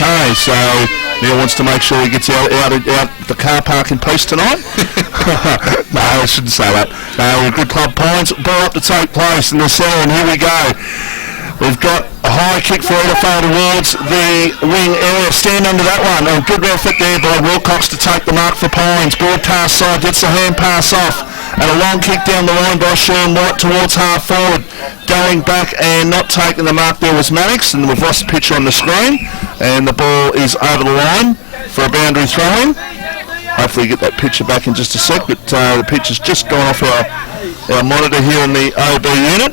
Okay, so Neil wants to make sure he gets out the car park in peace tonight. No, I shouldn't say that. No, good club points. Ball up to take place in the center, and here we go. We've got a high kick for Edithvale towards the wing area. Stand under that one. A good effort there by Wilcox to take the mark for Pines. Broadcast side gets the hand pass off. And a long kick down the line by Sean White towards half forward. Going back and not taking the mark there was Mannix. And we've lost the picture on the screen. And the ball is over the line for a boundary throw-in. Hopefully get that picture back in just a sec. But the picture's just gone off our monitor here in the OB unit.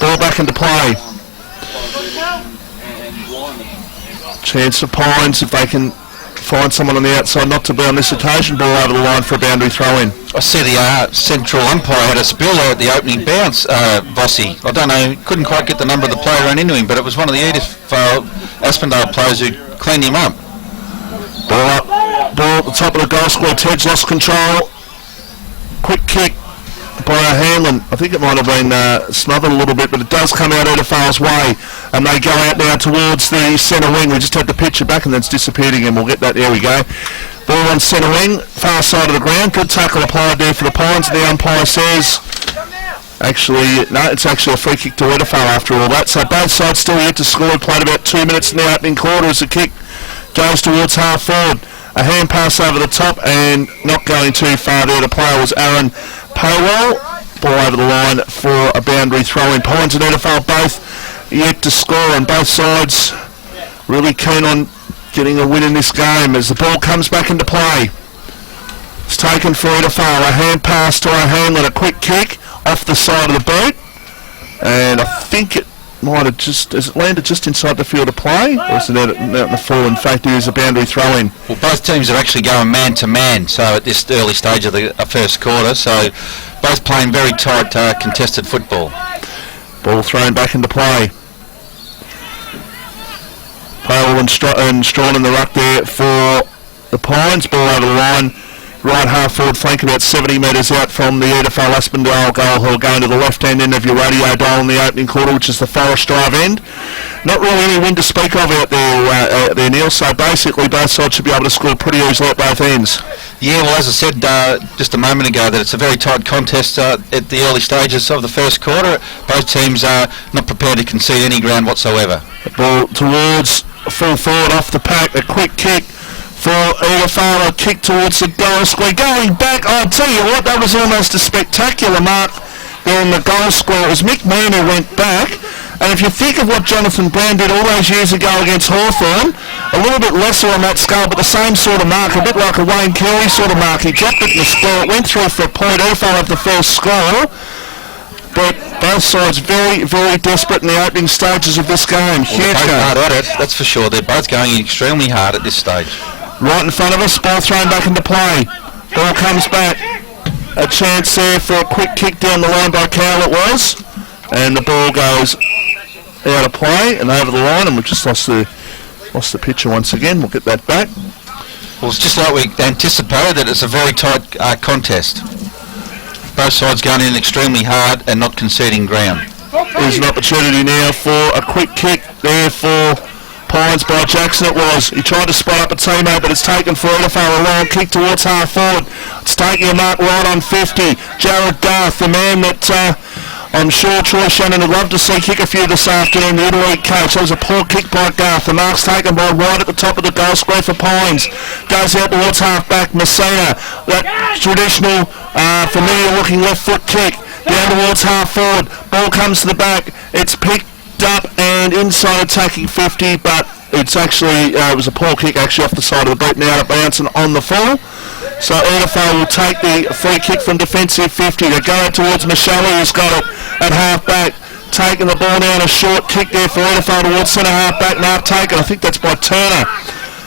Ball back into play. Chance for Pines if they can find someone on the outside not to be on this occasion. Ball over the line for a boundary throw-in. I see the central umpire had a spill there at the opening bounce, Vossi. I don't know, couldn't quite get the number of the player ran into him, but it was one of the Edithvale-Aspendale players who cleaned him up. Ball up, ball at the top of the goal square. Ted's lost control. Quick kick by Hanlon. I think it might have been smothered a little bit, but it does come out Edithvale's way, and they go out now towards the centre wing. We just had the picture back and then it's disappeared again. We'll get that. There we go. Ball on centre wing, far side of the ground. Good tackle applied there for the Pines. The umpire says, actually, no, it's actually a free kick to Edithvale after all that. So both sides still yet to score. Played about 2 minutes in the opening quarter as the kick goes towards half forward. A hand pass over the top and not going too far there. The player was Aaron Powell. Ball over the line for a boundary throw-in. Pines and Edithvale both yet to score, and both sides really keen on getting a win in this game as the ball comes back into play. It's taken for Edithvale. A hand pass to O'Hanlon. A quick kick off the side of the boot, and I think it might have just, has it landed just inside the field of play, or is it out in the full? In fact, it is a boundary throw-in. Well, both teams are actually going man-to-man, so at this early stage of the first quarter, so both playing very tight contested football. Ball thrown back into play. Powell and Strawn in the ruck there for the Pines. Ball over the line. Right half forward flank, about 70 metres out from the Edithvale-Aspendale goal, who are going to the left-hand end of your radio dial in the opening quarter, which is the Forest Drive end. Not really any wind to speak of out there, Neil, so basically both sides should be able to score pretty easily at both ends. Yeah, well, as I said just a moment ago, that it's a very tight contest at the early stages of the first quarter. Both teams are not prepared to concede any ground whatsoever. The ball towards full forward off the pack, a quick kick for Edithvale, a kick towards the goal square. Going back, I'll tell you what, that was almost a spectacular mark there in the goal square. It was Mick Mann who went back. And if you think of what Jonathan Brown did all those years ago against Hawthorn, a little bit lesser on that scale, but the same sort of mark, a bit like a Wayne Carey sort of mark. He dropped it in the square, it went through for a point. Edithvale had the first score, but both sides very, very desperate in the opening stages of this game. Well, they're both hard at it, that's for sure. They're both going extremely hard at this stage. Right in front of us, ball thrown back into play. Ball comes back. A chance there for a quick kick down the line by Cowell it was. And the ball goes out of play and over the line, and we've just lost the picture once again. We'll get that back. Well, it's just like we anticipated, that it's a very tight contest. Both sides going in extremely hard and not conceding ground. There's an opportunity now for a quick kick there for Pines by Jackson it was. He tried to spot up a teammate, but it's taken for Edithvale. A long kick towards half forward. It's taking a mark right on 50. Jared Garth, the man that I'm sure Troy Shannon would love to see kick a few this afternoon, the Italy coach. That was a poor kick by Garth. The mark's taken by White at the top of the goal square for Pines. Goes out towards half-back Messina. That traditional, familiar-looking left foot kick. Down towards half-forward. Ball comes to the back. It's picked up and inside attacking 50, but it's actually, it was a poor kick actually off the side of the boot, now out of bounds and on the full. So Edithvale will take the free kick from defensive 50. They go out towards Michelle, who's got it at half-back. Taking the ball down, a short kick there for Edithvale towards centre half-back. Mark taken, I think that's by Turner,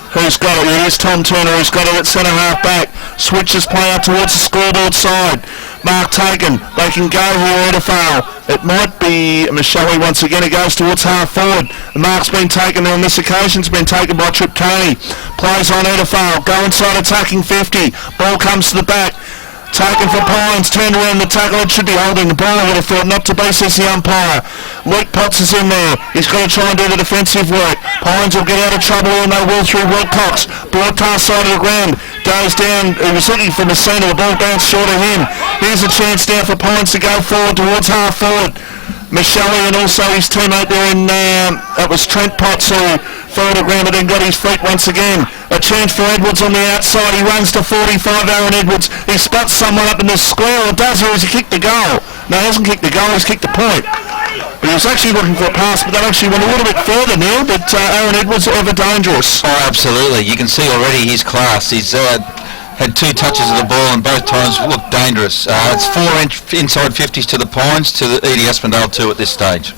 who's got it. It is Tom Turner who's got it at centre half-back. Switches play out towards the scoreboard side. Mark taken. They can go here, Edithvale. It might be Michelle once again. It goes towards half forward. The mark's been taken on this occasion. It's been taken by Triptani. Plays on Edithvale. Go inside attacking 50. Ball comes to the back. Taken for Pines, turned around the tackle. It should be holding the ball, I would have thought. Not to be, says the umpire. Luke Potts is in there. He's going to try and do the defensive work. Pines will get out of trouble, and they will through Wilcox. Broadcast side of the ground. Goes down. He was looking for Messina. The ball bounced short of him. Here's a chance now for Pines to go forward towards half forward. Michelle and also his teammate there in, that was Trent Potts, who fell to the ground but then got his feet once again. A chance for Edwards on the outside. He runs to 45, Aaron Edwards. He spots someone up in the square, or does, or has he kicked the goal? No, he hasn't kicked the goal, he's kicked the point. But he was actually looking for a pass, but that actually went a little bit further now, but Aaron Edwards ever dangerous. Oh, absolutely. You can see already his class. He's had 2 touches of the ball and both times looked dangerous. It's 4 inside 50s to the Pines, to the Edithvale-Aspendale 2 at this stage.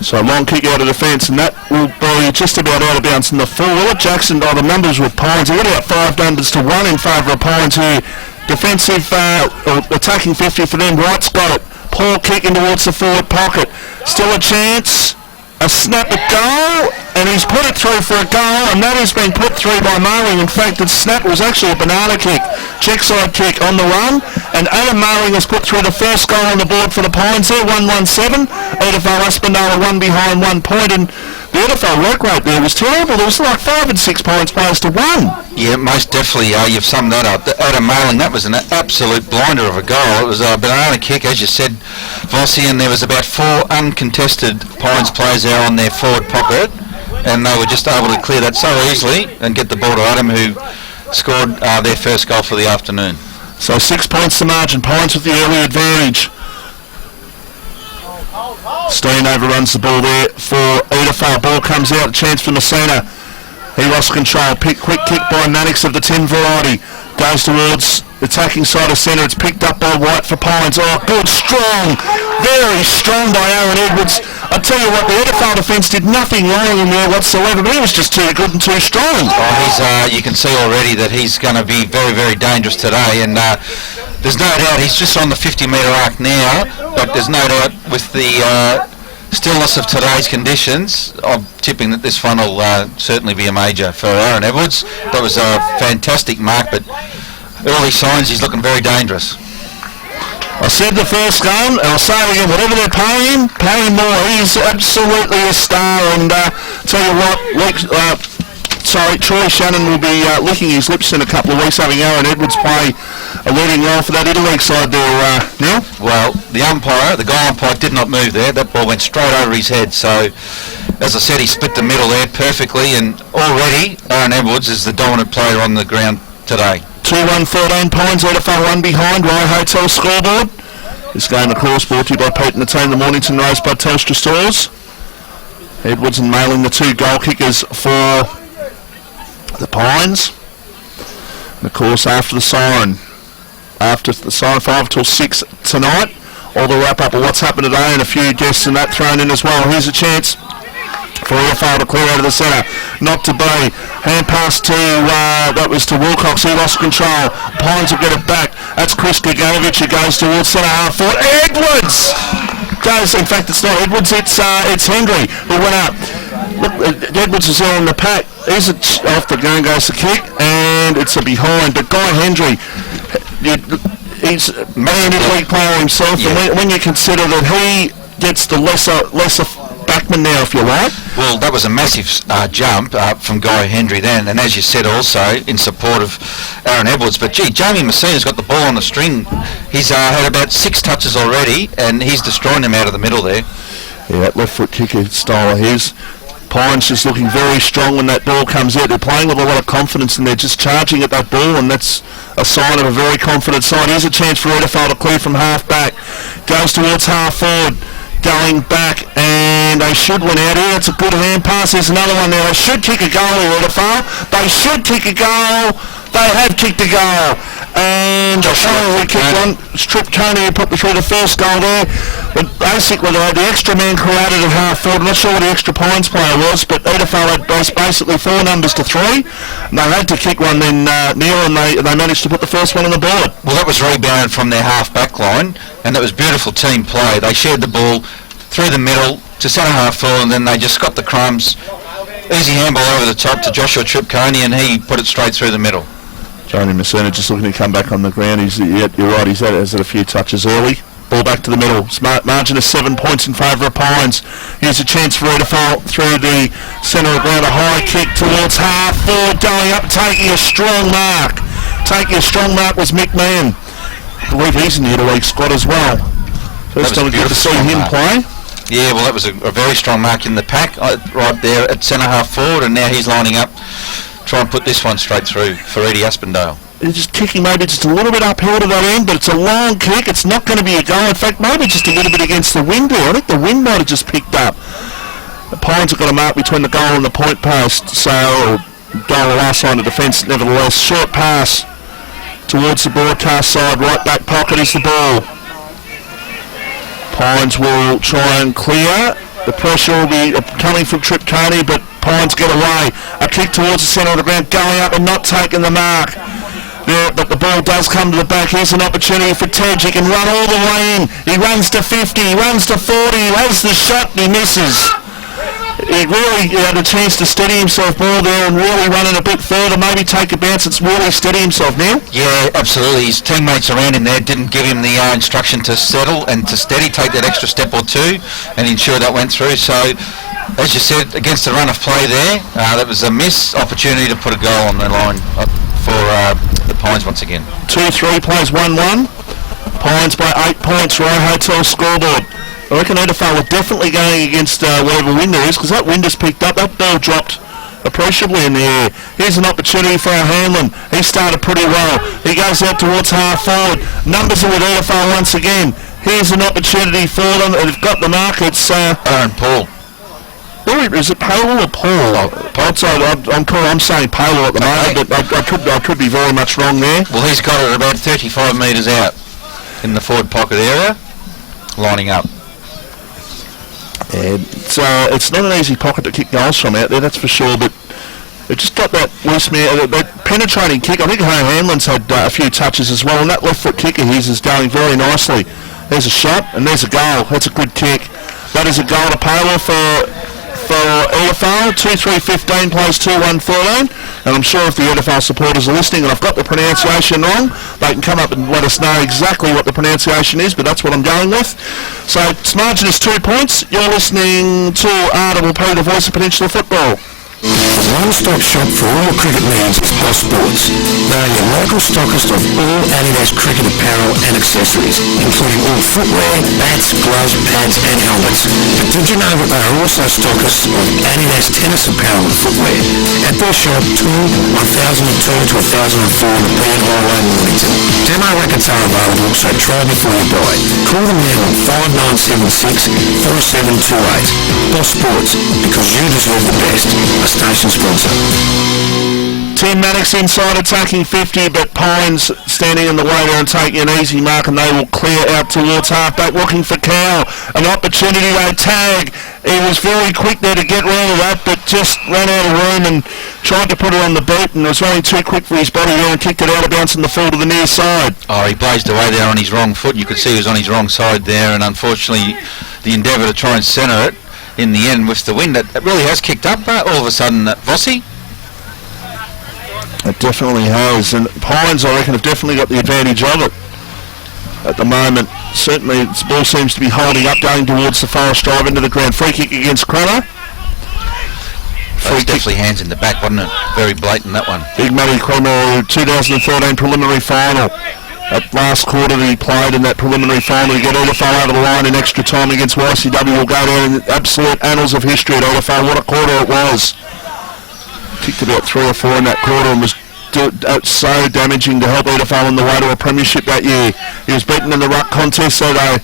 So long kick out of defence, and that will be just about out of bounds in the full. Well, Jackson, the numbers with Pines, they're about 5 numbers to 1 in favour of Pines here. Defensive, or attacking 50 for them. Wright's got it. Paul kicking towards the forward pocket. Still a chance. A snap at goal, and he's put it through for a goal, and that has been put through by Marling. In fact, the snap was actually a banana kick, checkside kick on the run, and Adam Marling has put through the first goal on the board for the Pines there, 1-1-7. Edithvale-Aspendale 1 behind 1 point, and the Edithvale work rate there was terrible. There was like 5 and 6 points players to 1. Yeah, most definitely. You've summed that up. Adam Marling, that was an absolute blinder of a goal. It was a banana kick, as you said, Vossi, and there was about 4 uncontested Pines players there on their forward pocket, and they were just able to clear that so easily and get the ball to Adam, who scored their first goal for the afternoon. So 6 points to margin. Pines with the early advantage. Steen overruns the ball there for Edithvale. Ball comes out, a chance for Messina. He lost control. Quick kick by Mannix of the 10 variety. Goes towards the attacking side of centre. It's picked up by White for Pines. Oh, good, strong. Very strong by Aaron Edwards. I tell you what, the Edithvale defence did nothing wrong in there whatsoever, but he was just too good and too strong. Oh, you can see already that he's going to be very, very dangerous today, and there's no doubt he's just on the 50-metre arc now, but there's no doubt with the stillness of today's conditions, I'm tipping that this one will certainly be a major for Aaron Edwards. That was a fantastic mark, but early signs he's looking very dangerous. I said the first game, and I'll say it again, whatever they're paying him, pay him more. He's absolutely a star, and tell you what, Troy Shannon will be licking his lips in a couple of weeks, having Aaron Edwards play a leading role for that Italy side there, Neil. Well, the goal umpire did not move there. That ball went straight over his head. So, as I said, he split the middle there perfectly, and already Aaron Edwards is the dominant player on the ground today. 2-1-13 Pines, Edithvale 1 behind, Rye Hotel scoreboard. This game, of course, brought to you by Pete and the team, the Mornington Rosebud Telstra stores. Edwards and Mailing, the 2 goal kickers for the Pines. And of course, after the siren 5 till 6 tonight, all the wrap up of what's happened today, and a few guests and that thrown in as well. Here's a chance for Edithvale to clear out of the centre. Not to be. Hand pass to, that was to Wilcox. He lost control. Pines will get it back. That's Chris Gaganovic who goes towards centre half forward. Edwards! Goes, in fact, it's not Edwards, it's Hendry who went up. Look, Edwards is there in the pack. Here's off the ground goes the kick, and it's a behind. But Guy Hendry, he's a man in league player himself, yeah. And when you consider that he gets the lesser backman now, if you like. Well, that was a massive jump from Guy Hendry then, and as you said also, in support of Aaron Edwards. But gee, Jamie Messina's got the ball on the string. He's had about 6 touches already, and he's destroying them out of the middle there. Yeah, that left foot kicker style of his. Pines just looking very strong when that ball comes out. They're playing with a lot of confidence, and they're just charging at that ball, and that's a sign of a very confident side. Here's a chance for Edithvale to clear from half back. Goes towards half forward. Going back, and they should win out here. It's a good hand pass. There's another one there. They should kick a goal here, Edithvale. They should kick a goal. They have kicked a goal. And we kicked one. Strip Coney who put through the first goal there. But basically, they had the extra man created at half forward. I'm not sure what the extra Pines player was, but Edithvale had basically 4 numbers to 3. And they had to kick one then, Neil, and they managed to put the first one on the board. Well, that was rebounded from their half-back line, and that was beautiful team play. They shared the ball through the middle to centre half forward, and then they just got the crumbs. Easy handball over the top to Joshua Tripconey, and he put it straight through the middle. Tony Messina just looking to come back on the ground. You're right, he's had a few touches early. Ball back to the middle. Margin of 7 points in favour of Pines. Here's a chance for Edithvale through the centre of the ground. A high kick towards half forward, going up, taking a strong mark. Taking a strong mark was Mick Mann. I believe he's in the interleague squad as well. First time we get to see him play. Yeah, well, that was a very strong mark in the pack right there at centre half forward, and now he's lining up, try and put this one straight through for Edithvale-Aspendale. It's just kicking maybe just a little bit uphill to that end, but it's a long kick. It's not going to be a goal. In fact, maybe just a little bit against the wind there. I think the wind might have just picked up. The Pines have got a mark between the goal and the point post, so goal the last line of defence. Nevertheless, short pass towards the broadcast side. Right back pocket is the ball. Pines will try and clear. The pressure will be coming from Trip Coney, but Pines get away. A kick towards the centre of the ground, going up and not taking the mark. There, but the ball does come to the back. Here's an opportunity for Tej. He can run all the way in. He runs to 50, he runs to 40, he has the shot and he misses. He really had a chance to steady himself more there and really run it a bit further, maybe take a bounce. It's really steady himself now. Yeah, absolutely. His teammates around him there didn't give him the instruction to settle and to steady, take that extra step or two and ensure that went through. So, as you said, against the run of play there, that was a missed opportunity to put a goal on the line for the Pines once again. 2-3 plays 1-1. Pines by 8 points. Roy Hotel scoreboard. I reckon Edithvale are definitely going against whatever wind there is, because that wind has picked up. That ball dropped appreciably in the air. Here's an opportunity for our Hanlon. He started pretty well. He goes out towards half forward. Numbers are with Edithvale once again. Here's an opportunity for them. They've got the mark. It's Aaron Paul. Is it Paul or Paul? I'm saying Paul at the moment, but I could be very much wrong there. Well, he's got it about 35 metres out in the forward pocket area, lining up. Yeah, it's not an easy pocket to kick goals from out there, that's for sure, but it just got that loose that penetrating kick. I think Hanlon's had a few touches as well, and that left foot kick of his is going very nicely. There's a shot, and there's a goal. That's a good kick. That is a goal to Paler for Edithvale. 2-3-15 plays 2-1-13, and I'm sure if the Edithvale supporters are listening and I've got the pronunciation wrong, they can come up and let us know exactly what the pronunciation is, but that's what I'm going with. So its margin is 2 points. You're listening to RD3, the voice of Peninsula Football. One-stop shop for all your cricket needs is Boss Sports. They are your local stockist of all Adidas cricket apparel and accessories, including all footwear, bats, gloves, pads and helmets. But did you know that they are also stockists of Adidas tennis apparel and footwear? At their shop, 1002 to 1004 on the Brand Highway, Mornington. Demo records are available, so try before you buy. Call them now on 5976 4728. Boss Sports, because you deserve the best. Station sponsor. Tim Maddox inside attacking 50, but Pines standing in the way there and taking an easy mark, and they will clear out towards halfback looking for Cow. An opportunity to tag. He was very quick there to get round of that, but just ran out of room and tried to put it on the boot and was running too quick for his body there and kicked it out of bounds in the fall to the near side. Oh, he blazed away there on his wrong foot. You could see he was on his wrong side there, and unfortunately the endeavour to try and centre it in the end with the wind, it really has kicked up all of a sudden, Vossi. It definitely has, and Pines, I reckon, have definitely got the advantage of it at the moment. Certainly, the ball seems to be holding up, going towards the Forest Drive into the ground. Free kick against Cromer. That was definitely hands in the back, wasn't it? Very blatant, that one. Big Matty Cromer, 2013 preliminary final. That last quarter that he played in that preliminary final, he got Edithvale over the line in extra time against YCW. Will go down in the absolute annals of history at Edithvale. What a quarter it was. Kicked about 3 or 4 in that quarter and was so damaging to help Edithvale on the way to a premiership that year. He was beaten in the ruck contest, so they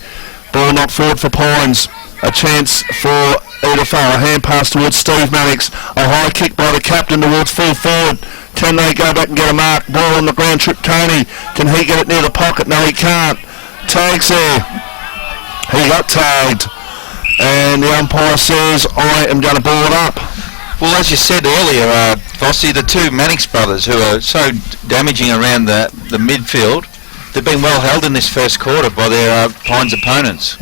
ball not forward for Pines. A chance for Edithvale. A hand pass towards Steve Maddox. A high kick by the captain towards full forward. Can they go back and get a mark? Ball on the ground, Trip Coney. Can he get it near the pocket? No, he can't. Tags there. He got tagged. And the umpire says, I am going to ball it up. Well, as you said earlier, Vossi, the two Maddox brothers who are so damaging around the midfield, they've been well held in this first quarter by their Pines opponents.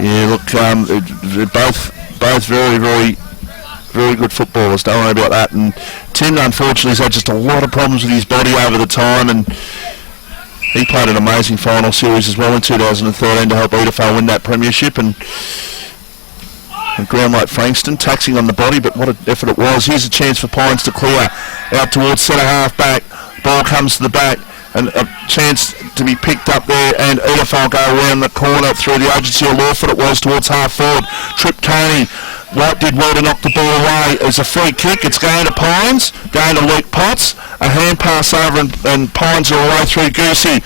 Yeah, look, they're both very, very Very good footballers, don't worry about that. And Tim, unfortunately, has had just a lot of problems with his body over the time, and he played an amazing final series as well in 2013 to help Edithvale win that premiership. And ground like Frankston, taxing on the body, but what an effort it was. Here's a chance for Pines to clear out towards centre half back. Ball comes to the back, and a chance to be picked up there, and Edithvale go around the corner through the agency of Lawford it was towards half forward. Trip Coney. White did well to knock the ball away. It's a free kick. It's going to Pines, going to Luke Potts. A hand pass over, and Pines are away through Goosey,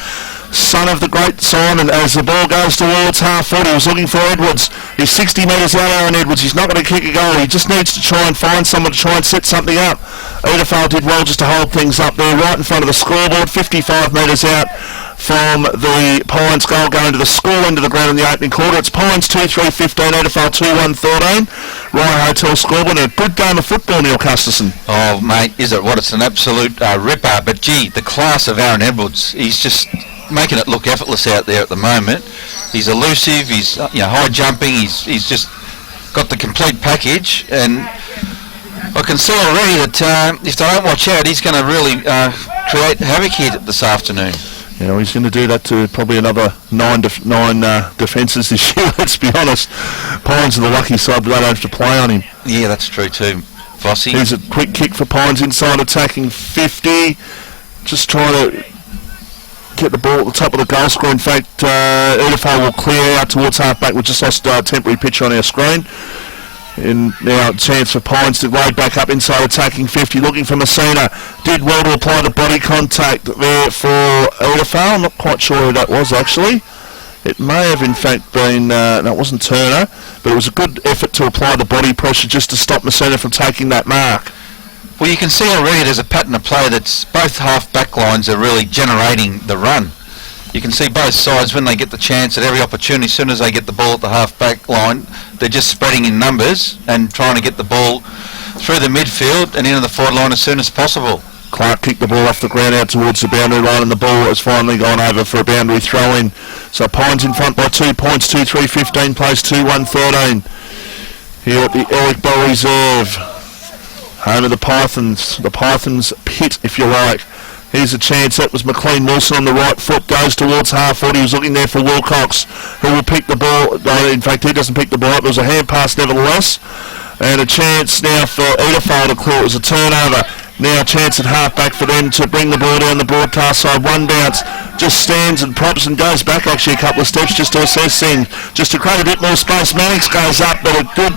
son of the great Simon, as the ball goes towards half forward. He was looking for Edwards. He's 60 metres out, Aaron Edwards. He's not going to kick a goal. He just needs to try and find someone to try and set something up. Edithvale did well just to hold things up there right in front of the scoreboard, 55 metres out from the Pines goal, going to the school end of the ground in the opening quarter. It's Pines 2-3-15, Edithvale 2-1-13. Ryan Hotel scoreboard, and a good game of football, Neil Custerson. Oh, mate, is it what? It's an absolute ripper. But, gee, the class of Aaron Edwards, he's just making it look effortless out there at the moment. He's elusive, he's high jumping, he's just got the complete package, and I can see already that if they don't watch out, he's going to really create havoc here this afternoon. You know, he's going to do that to probably another nine defences this year, let's be honest. Pines are the lucky side, but they don't have to play on him. Yeah, that's true too, Vossi. Here's a quick kick for Pines inside, attacking 50. Just trying to get the ball at the top of the goal score. In fact, Edithvale will clear out towards half-back. We've just lost a temporary picture on our screen. And now a chance for Pines to load back up inside, attacking 50, looking for Messina. Did well to apply the body contact there for Edithvale. I'm not quite sure who that was, actually. It may have, in fact, been... no, it wasn't Turner, but it was a good effort to apply the body pressure just to stop Messina from taking that mark. Well, you can see already there's a pattern of play that's both half-back lines are really generating the run. You can see both sides when they get the chance at every opportunity, as soon as they get the ball at the half-back line, they're just spreading in numbers and trying to get the ball through the midfield and into the forward line as soon as possible. Clark kicked the ball off the ground out towards the boundary line, and the ball has finally gone over for a boundary throw-in. So Pines in front by 2 points, 2-3-15, plays 2-1-13. Here at the Eric Bell Reserve, home of the Pythons pit, if you like. Here's a chance. That was McLean Wilson on the right foot. Goes towards half forward. He was looking there for Wilcox, who will pick the ball. No, in fact, he doesn't pick the ball up. It was a hand pass nevertheless. And a chance now for Edithvale to clear. It was a turnover. Now a chance at half-back for them to bring the ball down the broadcast side. One bounce. Just stands and props and goes back actually a couple of steps just to assess things. Just to create a bit more space. Mannix goes up, but a good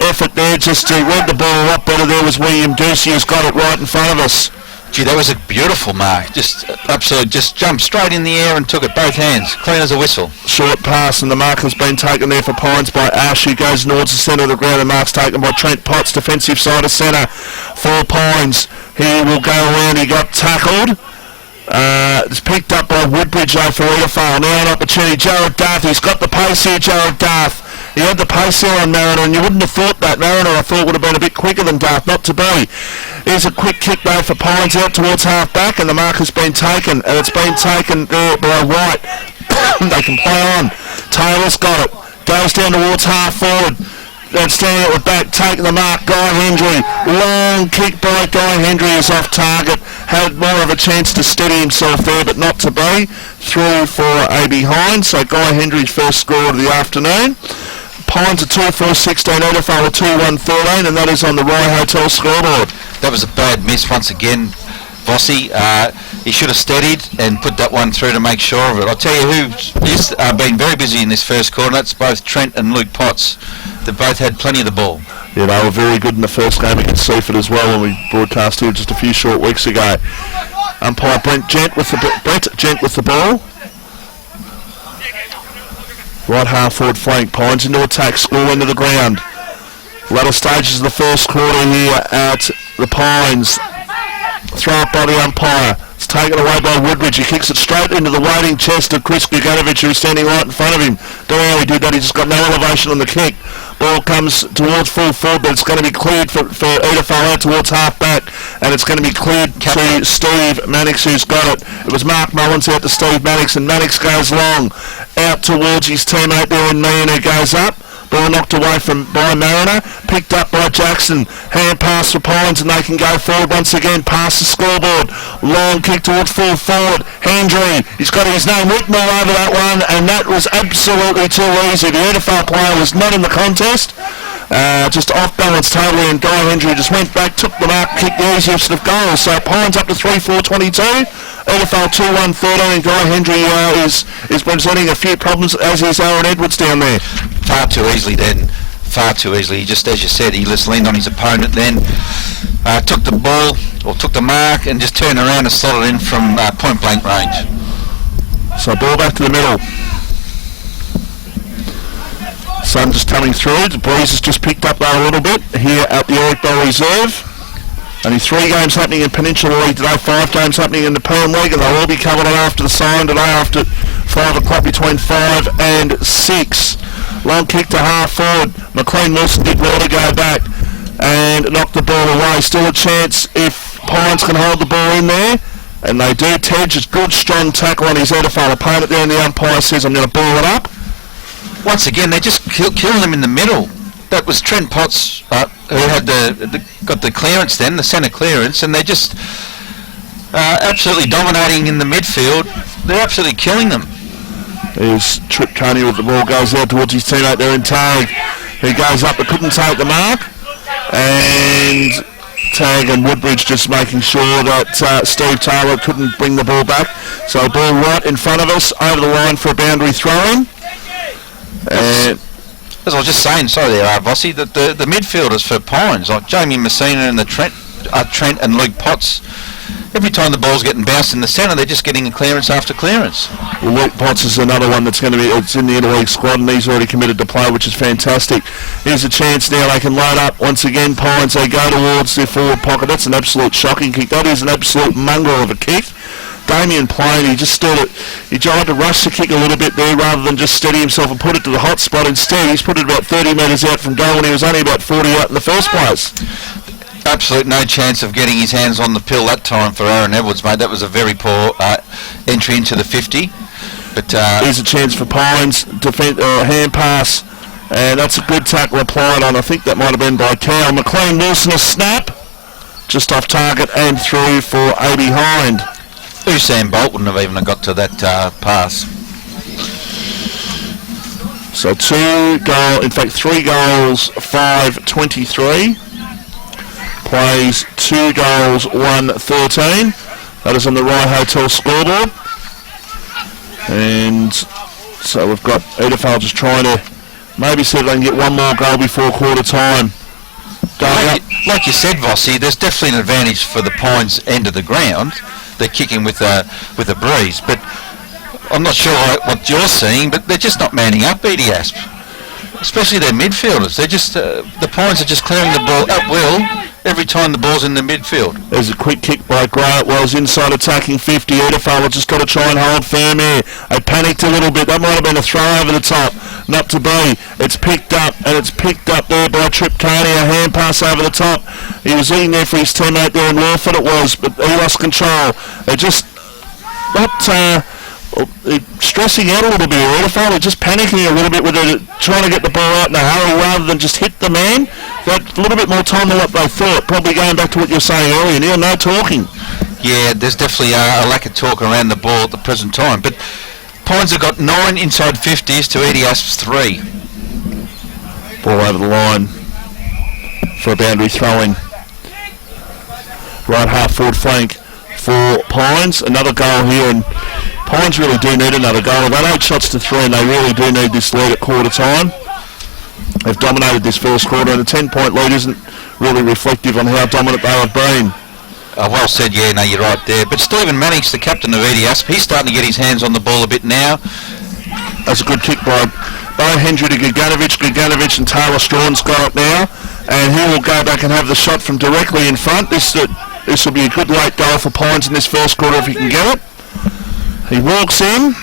effort there just to read the ball a lot better. There was William Ducey, who's got it right in front of us. Gee, that was a beautiful mark. Just absolutely, just jumped straight in the air and took it both hands, clean as a whistle. Short pass, and the mark has been taken there for Pines by Ash, who goes towards the centre of the ground. The mark's taken by Trent Potts, defensive side of centre for Pines. He will go around. He got tackled. It's picked up by Woodbridge though for Edithvale. Now an opportunity. Jared Darth, he's got the pace here, Jared Darth. He had the pace there on Mariner, and you wouldn't have thought that. Mariner, I thought, would have been a bit quicker than Darth, not to be. Here's a quick kick though for Pines out towards half-back, and the mark has been taken, and it's been taken there by White. They can play on. Taylor's got it. Goes down towards half-forward. Then standing at the back, taking the mark, Guy Hendry. Long kick by Guy Hendry is off target. Had more of a chance to steady himself there, but not to be. Through for a behind, so Guy Hendry's first score of the afternoon. Pines are 2-4-16, Edithvale are 2-1-13, and that is on the Rye Hotel scoreboard. That was a bad miss once again, Vossi. He should have steadied and put that one through to make sure of it. I'll tell you who's been very busy in this first quarter. That's both Trent and Luke Potts. They both had plenty of the ball. Yeah, they were very good in the first game against Seaford as well when we broadcast here just a few short weeks ago. Umpire Brent Gent with the ball. Right half forward flank. Pines into attack. School into the ground. Latter stages of the first quarter here at the Pines. Throw up by the umpire. It's taken away by Woodbridge. He kicks it straight into the waiting chest of Chris Guganovic, who's standing right in front of him. Don't know how he did that. He just got no elevation on the kick. Ball comes towards full forward, but it's going to be cleared for Edithvale out towards half-back, and it's going to be cleared to Steve Mannix, who's got it. It was Mark Mullins out to Steve Mannix, and Mannix goes long out towards his teammate there in Meehan, who goes up. Ball knocked away by Mariner, picked up by Jackson. Hand pass for Pines and they can go forward once again past the scoreboard. Long kick towards full forward. Hendry, he's got his name written all over that one, and that was absolutely too easy. The Edithvale player was not in the contest. Just off balance totally, and Guy Hendry just went back, took the mark, kicked the easiest of goals. So Pines up to 3-4-22. Edithvale 2-1-13, and Guy Hendry is presenting a few problems, as is Aaron Edwards down there. Far too easily then. Far too easily. He just, as you said, he just leaned on his opponent then, took the ball, or took the mark, and just turned around and slotted in from point blank range. So ball back to the middle. Sun just coming through. The breeze has just picked up there a little bit here at the Edithvale Reserve. Only 3 games happening in Peninsula League today, 5 games happening in the Perm League, and they'll all be covered on after the siren today after 5 o'clock between 5 and 6. Long kick to half forward. McLean Wilson did well to go back and knock the ball away. Still a chance if Pines can hold the ball in there. And they do. Tej is good, strong tackle on his Edithvale opponent there, and the umpire says, I'm going to ball it up. Once again, they just killing them in the middle. That was Trent Potts who had got the clearance then, the centre clearance, and they're just absolutely dominating in the midfield. They're absolutely killing them. There's Trip Coney with the ball, goes out towards his teammate there in Tag. He goes up but couldn't take the mark. And Tag and Woodbridge just making sure that Steve Taylor couldn't bring the ball back. So ball right in front of us, over the line for a boundary throw-in. And as I was just saying, sorry there, Vossi, that the midfielders for Pines, like Jamie Messina and the Trent and Luke Potts, every time the ball's getting bounced in the centre, they're just getting a clearance after clearance. Well, Luke Potts is another one that's going to be, it's in the interleague squad, and he's already committed to play, which is fantastic. Here's a chance now, they can load up once again. Pines, they go towards their forward pocket. That's an absolute shocking kick. That is an absolute mongrel of a kick. Damien Plain, he tried to rush the kick a little bit there rather than just steady himself and put it to the hot spot. Instead, he's put it about 30 metres out from goal when he was only about 40 out in the first place. Absolute no chance of getting his hands on the pill that time for Aaron Edwards, mate. That was a very poor entry into the 50. But here's a chance for Pines, hand pass, and that's a good tackle applied on. I think that might have been by Cal. McLean Wilson, a snap, just off target and through for a behind. Usain Bolt wouldn't have even got to that pass. So 3 goals, 5-23. Plays 2 goals, 1-13. That is on the Rye Hotel scoreboard. And so we've got Edithvale just trying to maybe see if they can get one more goal before quarter time. Like you said, Vossi, there's definitely an advantage for the Pines end of the ground. They're kicking with a breeze, but I'm not sure what you're seeing, but they're just not manning up, Edithvale, especially their midfielders. They're just the Pines are just clearing the ball at will every time the ball's in the midfield. There's a quick kick by Gray. It was inside attacking 50. Edithvale just got to try and hold firm here. They panicked a little bit. That might have been a throw over the top. Not to be. It's picked up, and it's picked up there by Trip Coney. A hand pass over the top. He was in there for his teammate there in Lawford it was, but he lost control. They just not stressing out a little bit. Edithvale, they're just panicking a little bit with it, trying to get the ball out in a hurry rather than just hit the man. Got a little bit more time than what they thought. Probably going back to what you were saying earlier, Neil, no talking. Yeah, there's definitely a lack of talk around the ball at the present time. But Pines have got 9 inside 50s to Edithvale's 3. Ball over the line for a boundary throw-in. Right half forward flank for Pines. Another goal here, and Pines really do need another goal. They've got 8 shots to 3, and they really do need this lead at quarter time. They've dominated this first quarter, and a 10-point lead isn't really reflective on how dominant they have been. Well said, yeah, no, you're right there. But Stephen Mannix, the captain of Edithvale, he's starting to get his hands on the ball a bit now. That's a good kick by Hendry to Gaganovic, and Taylor Strawn's got it now, and he will go back and have the shot from directly in front. This will be a good late goal for Pines in this first quarter if he can get it. He walks in,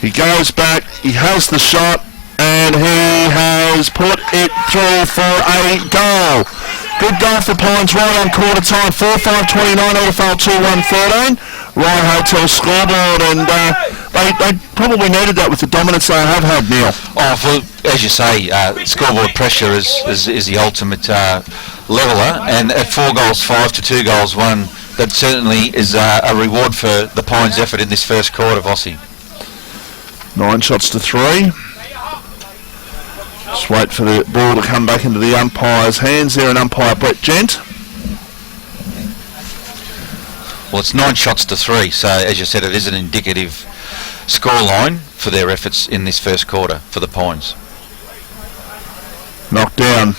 he goes back, he has the shot, and he has put it through for a goal. Good goal for Pines right on quarter time. 4-5-29, Edithvale 2-1-13. Rye Hotel scoreboard, and they probably needed that with the dominance they have had, Neil. Oh, well, as you say, scoreboard pressure is the ultimate leveller, and at 4 goals 5 to 2 goals 1, that certainly is a reward for the Pines' effort in this first quarter, Vossi. 9 shots to 3. Just wait for the ball to come back into the umpire's hands there, and umpire Brett Gent. Well, it's 9 shots to 3, so as you said, it is an indicative scoreline for their efforts in this first quarter for the Pines. Knocked down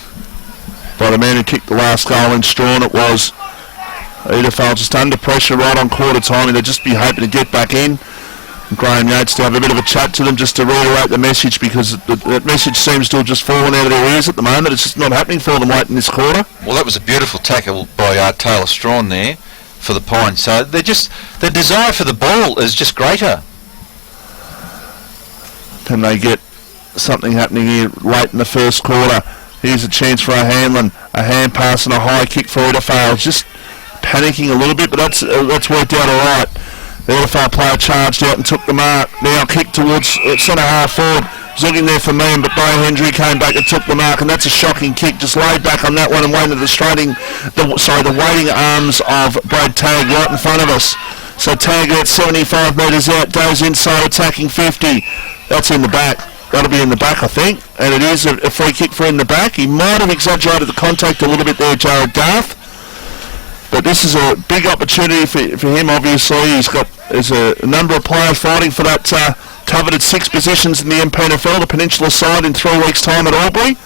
by the man who kicked the last goal in Strawn. It was Edithvale just under pressure right on quarter time, and they'd just be hoping to get back in. And Graham Yates to have a bit of a chat to them just to reiterate the message, because that message seems to have just fallen out of their ears at the moment. It's just not happening for them late in this quarter. Well, that was a beautiful tackle by Taylor Strawn there for the Pines. So their desire for the ball is just greater. Can they get something happening here late in the first quarter? Here's a chance for a Hanlon, a hand pass and a high kick for Edithvale. Just panicking a little bit, but that's worked out all right. The Edithvale player charged out and took the mark. Now kick towards centre half forward. Was looking there for Meehan, but Bo Hendry came back and took the mark, and that's a shocking kick. Just laid back on that one and waiting the waiting arms of Brad Tagg right in front of us. So Tagg at 75 metres out, goes inside, attacking 50. That's in the back. That'll be in the back, I think. And it is a free kick for in the back. He might have exaggerated the contact a little bit there, Jared Garth. But this is a big opportunity for him, obviously. There's a number of players fighting for that coveted 6 positions in the MPNFL, the Peninsula side, in 3 weeks' time at Albury.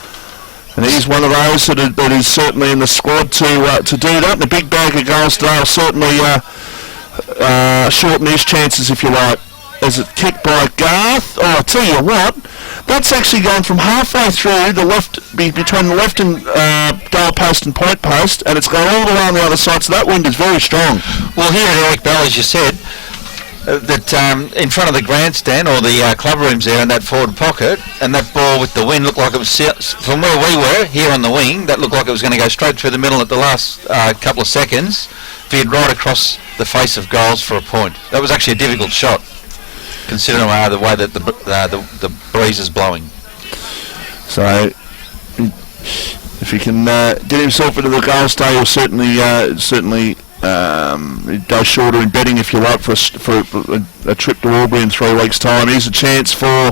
And he's one of those that is certainly in the squad to do that. And the big bag of goals today will certainly shorten his chances, if you like. As it kicked by Garth. Oh, I tell you what, that's actually gone from halfway through the left, between the left and goal post and point post, and it's gone all the way on the other side, so that wind is very strong. Well, here at Eric Bell, as you said, that in front of the grandstand, or the club rooms there in that forward pocket, and that ball with the wind looked like it was, from where we were, here on the wing, that looked like it was going to go straight through the middle at the last couple of seconds, veered right across the face of goals for a point. That was actually a difficult shot, considering the way that the breeze is blowing. So, if he can get himself into the goal stay, he'll certainly go shorter in betting, if you like, for a trip to Albury in 3 weeks' time. Here's a chance for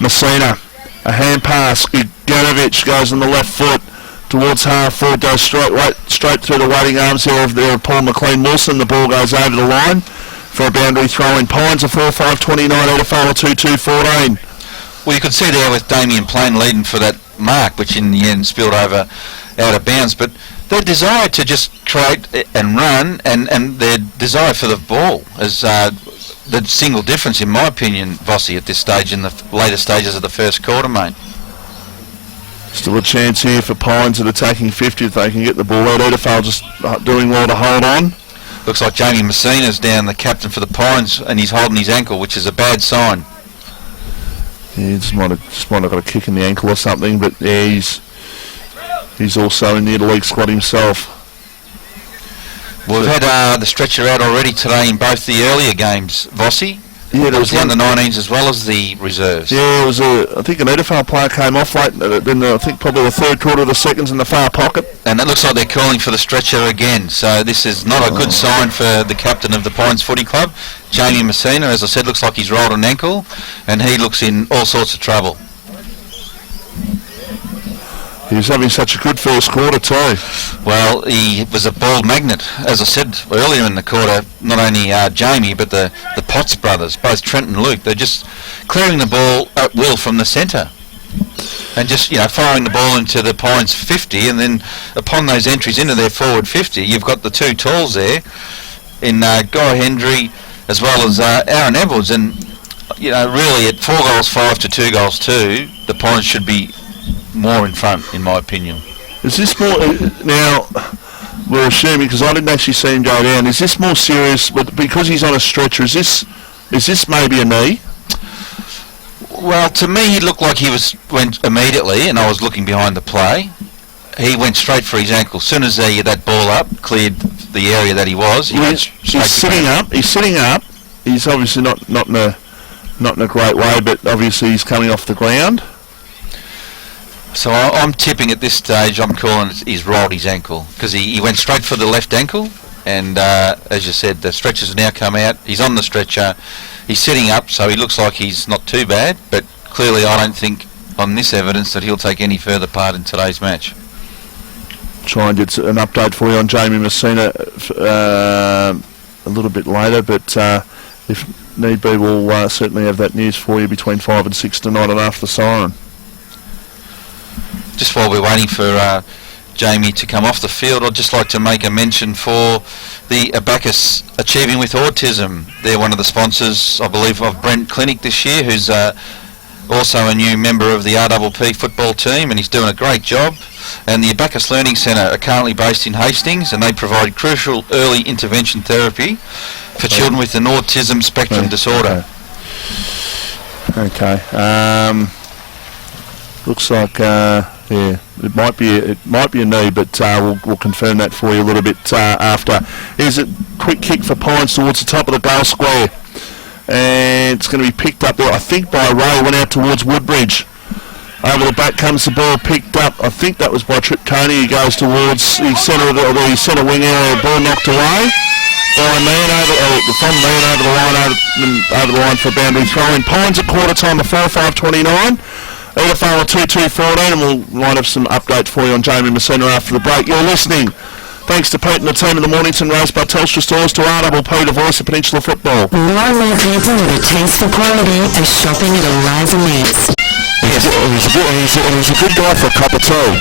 Messina. A hand pass. Ganovic goes on the left foot towards half forward, goes straight through the waiting arms here of Paul McLean-Wilson. The ball goes over the line for a boundary throw in. Pines a 4-5-29, Edithvale a 2-2-14. Well, you could see there with Damien Plain leading for that mark, which in the end spilled over out of bounds, but their desire to just create and run, and their desire for the ball is the single difference, in my opinion, Vossi, at this stage, in the later stages of the first quarter, mate. Still a chance here for Pines at attacking 50 if they can get the ball out. Edithvale just doing well to hold on. Looks like Jamie Messina's down, the captain for the Pines, and he's holding his ankle, which is a bad sign. Yeah, he just might have got a kick in the ankle or something, but yeah, he's also in the league squad himself. We've had the stretcher out already today in both the earlier games, Vossi. Yeah, there was the under-19s as well as the reserves. Yeah, I think an Edithvale player came off late in I think probably the third quarter of the seconds in the far pocket. And it looks like they're calling for the stretcher again, so this is not a good sign for the captain of the Pines Footy Club. Jamie Messina, as I said, looks like he's rolled an ankle, and he looks in all sorts of trouble. He was having such a good first quarter too. Well, he was a ball magnet, as I said earlier in the quarter. Not only Jamie, but the Potts brothers, both Trent and Luke. They're just clearing the ball at will from the centre, and just firing the ball into the Pines 50, and then upon those entries into their forward 50, you've got the two talls there in Guy Hendry as well as Aaron Edwards, and really at 4 goals 5 to 2 goals 2, the Pines should be more in front, in my opinion. Is this more now? We're assuming, because I didn't actually see him go down. Is this more serious? But because he's on a stretcher, is this maybe a knee? Well, to me, he looked like he went immediately, and I was looking behind the play. He went straight for his ankle. As soon as that ball up cleared the area that he was, he went straight. He's sitting up. He's sitting up. He's obviously not in a not in a great way, but obviously he's coming off the ground. So I'm tipping at this stage, I'm calling he's rolled his ankle, because he went straight for the left ankle, and as you said, the stretchers have now come out. He's on the stretcher, he's sitting up, so he looks like he's not too bad, but clearly I don't think on this evidence that he'll take any further part in today's match. Try and get an update for you on Jamie Messina a little bit later, but if need be, we'll certainly have that news for you between 5 and 6 tonight and after the siren. Just while we're waiting for Jamie to come off the field, I'd just like to make a mention for the Abacus Achieving with Autism. They're one of the sponsors, I believe, of Brent Clinic this year, who's also a new member of the RDP football team, and he's doing a great job. And the Abacus Learning Centre are currently based in Hastings, and they provide crucial early intervention therapy for children with an autism spectrum disorder. Okay. Looks like yeah, it might be a knee, but we'll confirm that for you a little bit after. Here's a quick kick for Pines towards the top of the goal square, and it's going to be picked up there, I think, by Ray. Went out towards Woodbridge. Over the back comes the ball, picked up. I think that was by Trip Coney. He goes towards the centre of the centre wing area. Ball knocked away by a man from man over the line, over the line for a boundary throw in. Pines at quarter time of 4-5-29. Edithvale 2-2-14, and we'll might have some updates for you on Jamie Messina after the break. You're listening. Thanks to Pete and the team in the Mornington Rosebud Telstra stores, to RDP, the voice of Peninsula football. No more people with a taste for quality are shopping at Eliza Meats. He's a good guy for a cup of tea.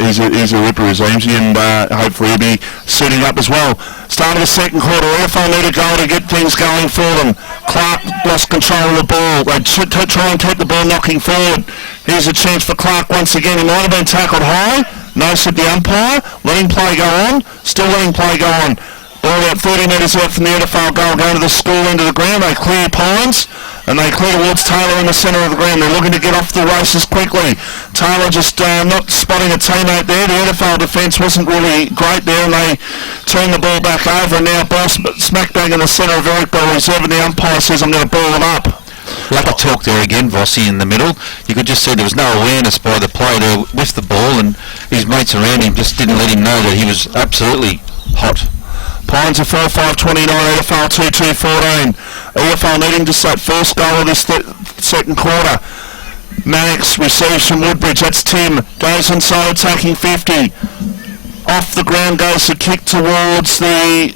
He's a ripper, is Eamesy, and hopefully he'll be suiting up as well. Start of the second quarter, EFL need a goal to get things going for them. Clark lost control of the ball. They try and keep the ball knocking forward. Here's a chance for Clark once again. He might have been tackled high. No, said the umpire. Letting play go on. Still letting play go on. Ball about 30 metres out from the EFL goal, going to the school end of the ground. They clear Pines, and they clear towards Taylor in the centre of the ground. They're looking to get off the races quickly. Taylor just not spotting a teammate there. The EFL defence wasn't really great there, and they turn the ball back over. And now ball smack bang in the centre of Eric Bell Reserve, and the umpire says, I'm going to ball it up. Like a talk there again, Vossi in the middle. You could just see there was no awareness by the player there with the ball, and his mates around him just didn't let him know that he was absolutely hot. Pines are 4-5-29, EFL 2-2-14. EFL needing to set first goal of this second quarter. Mannix receives from Woodbridge, that's Tim. Goes inside, attacking 50. Off the ground goes the kick towards the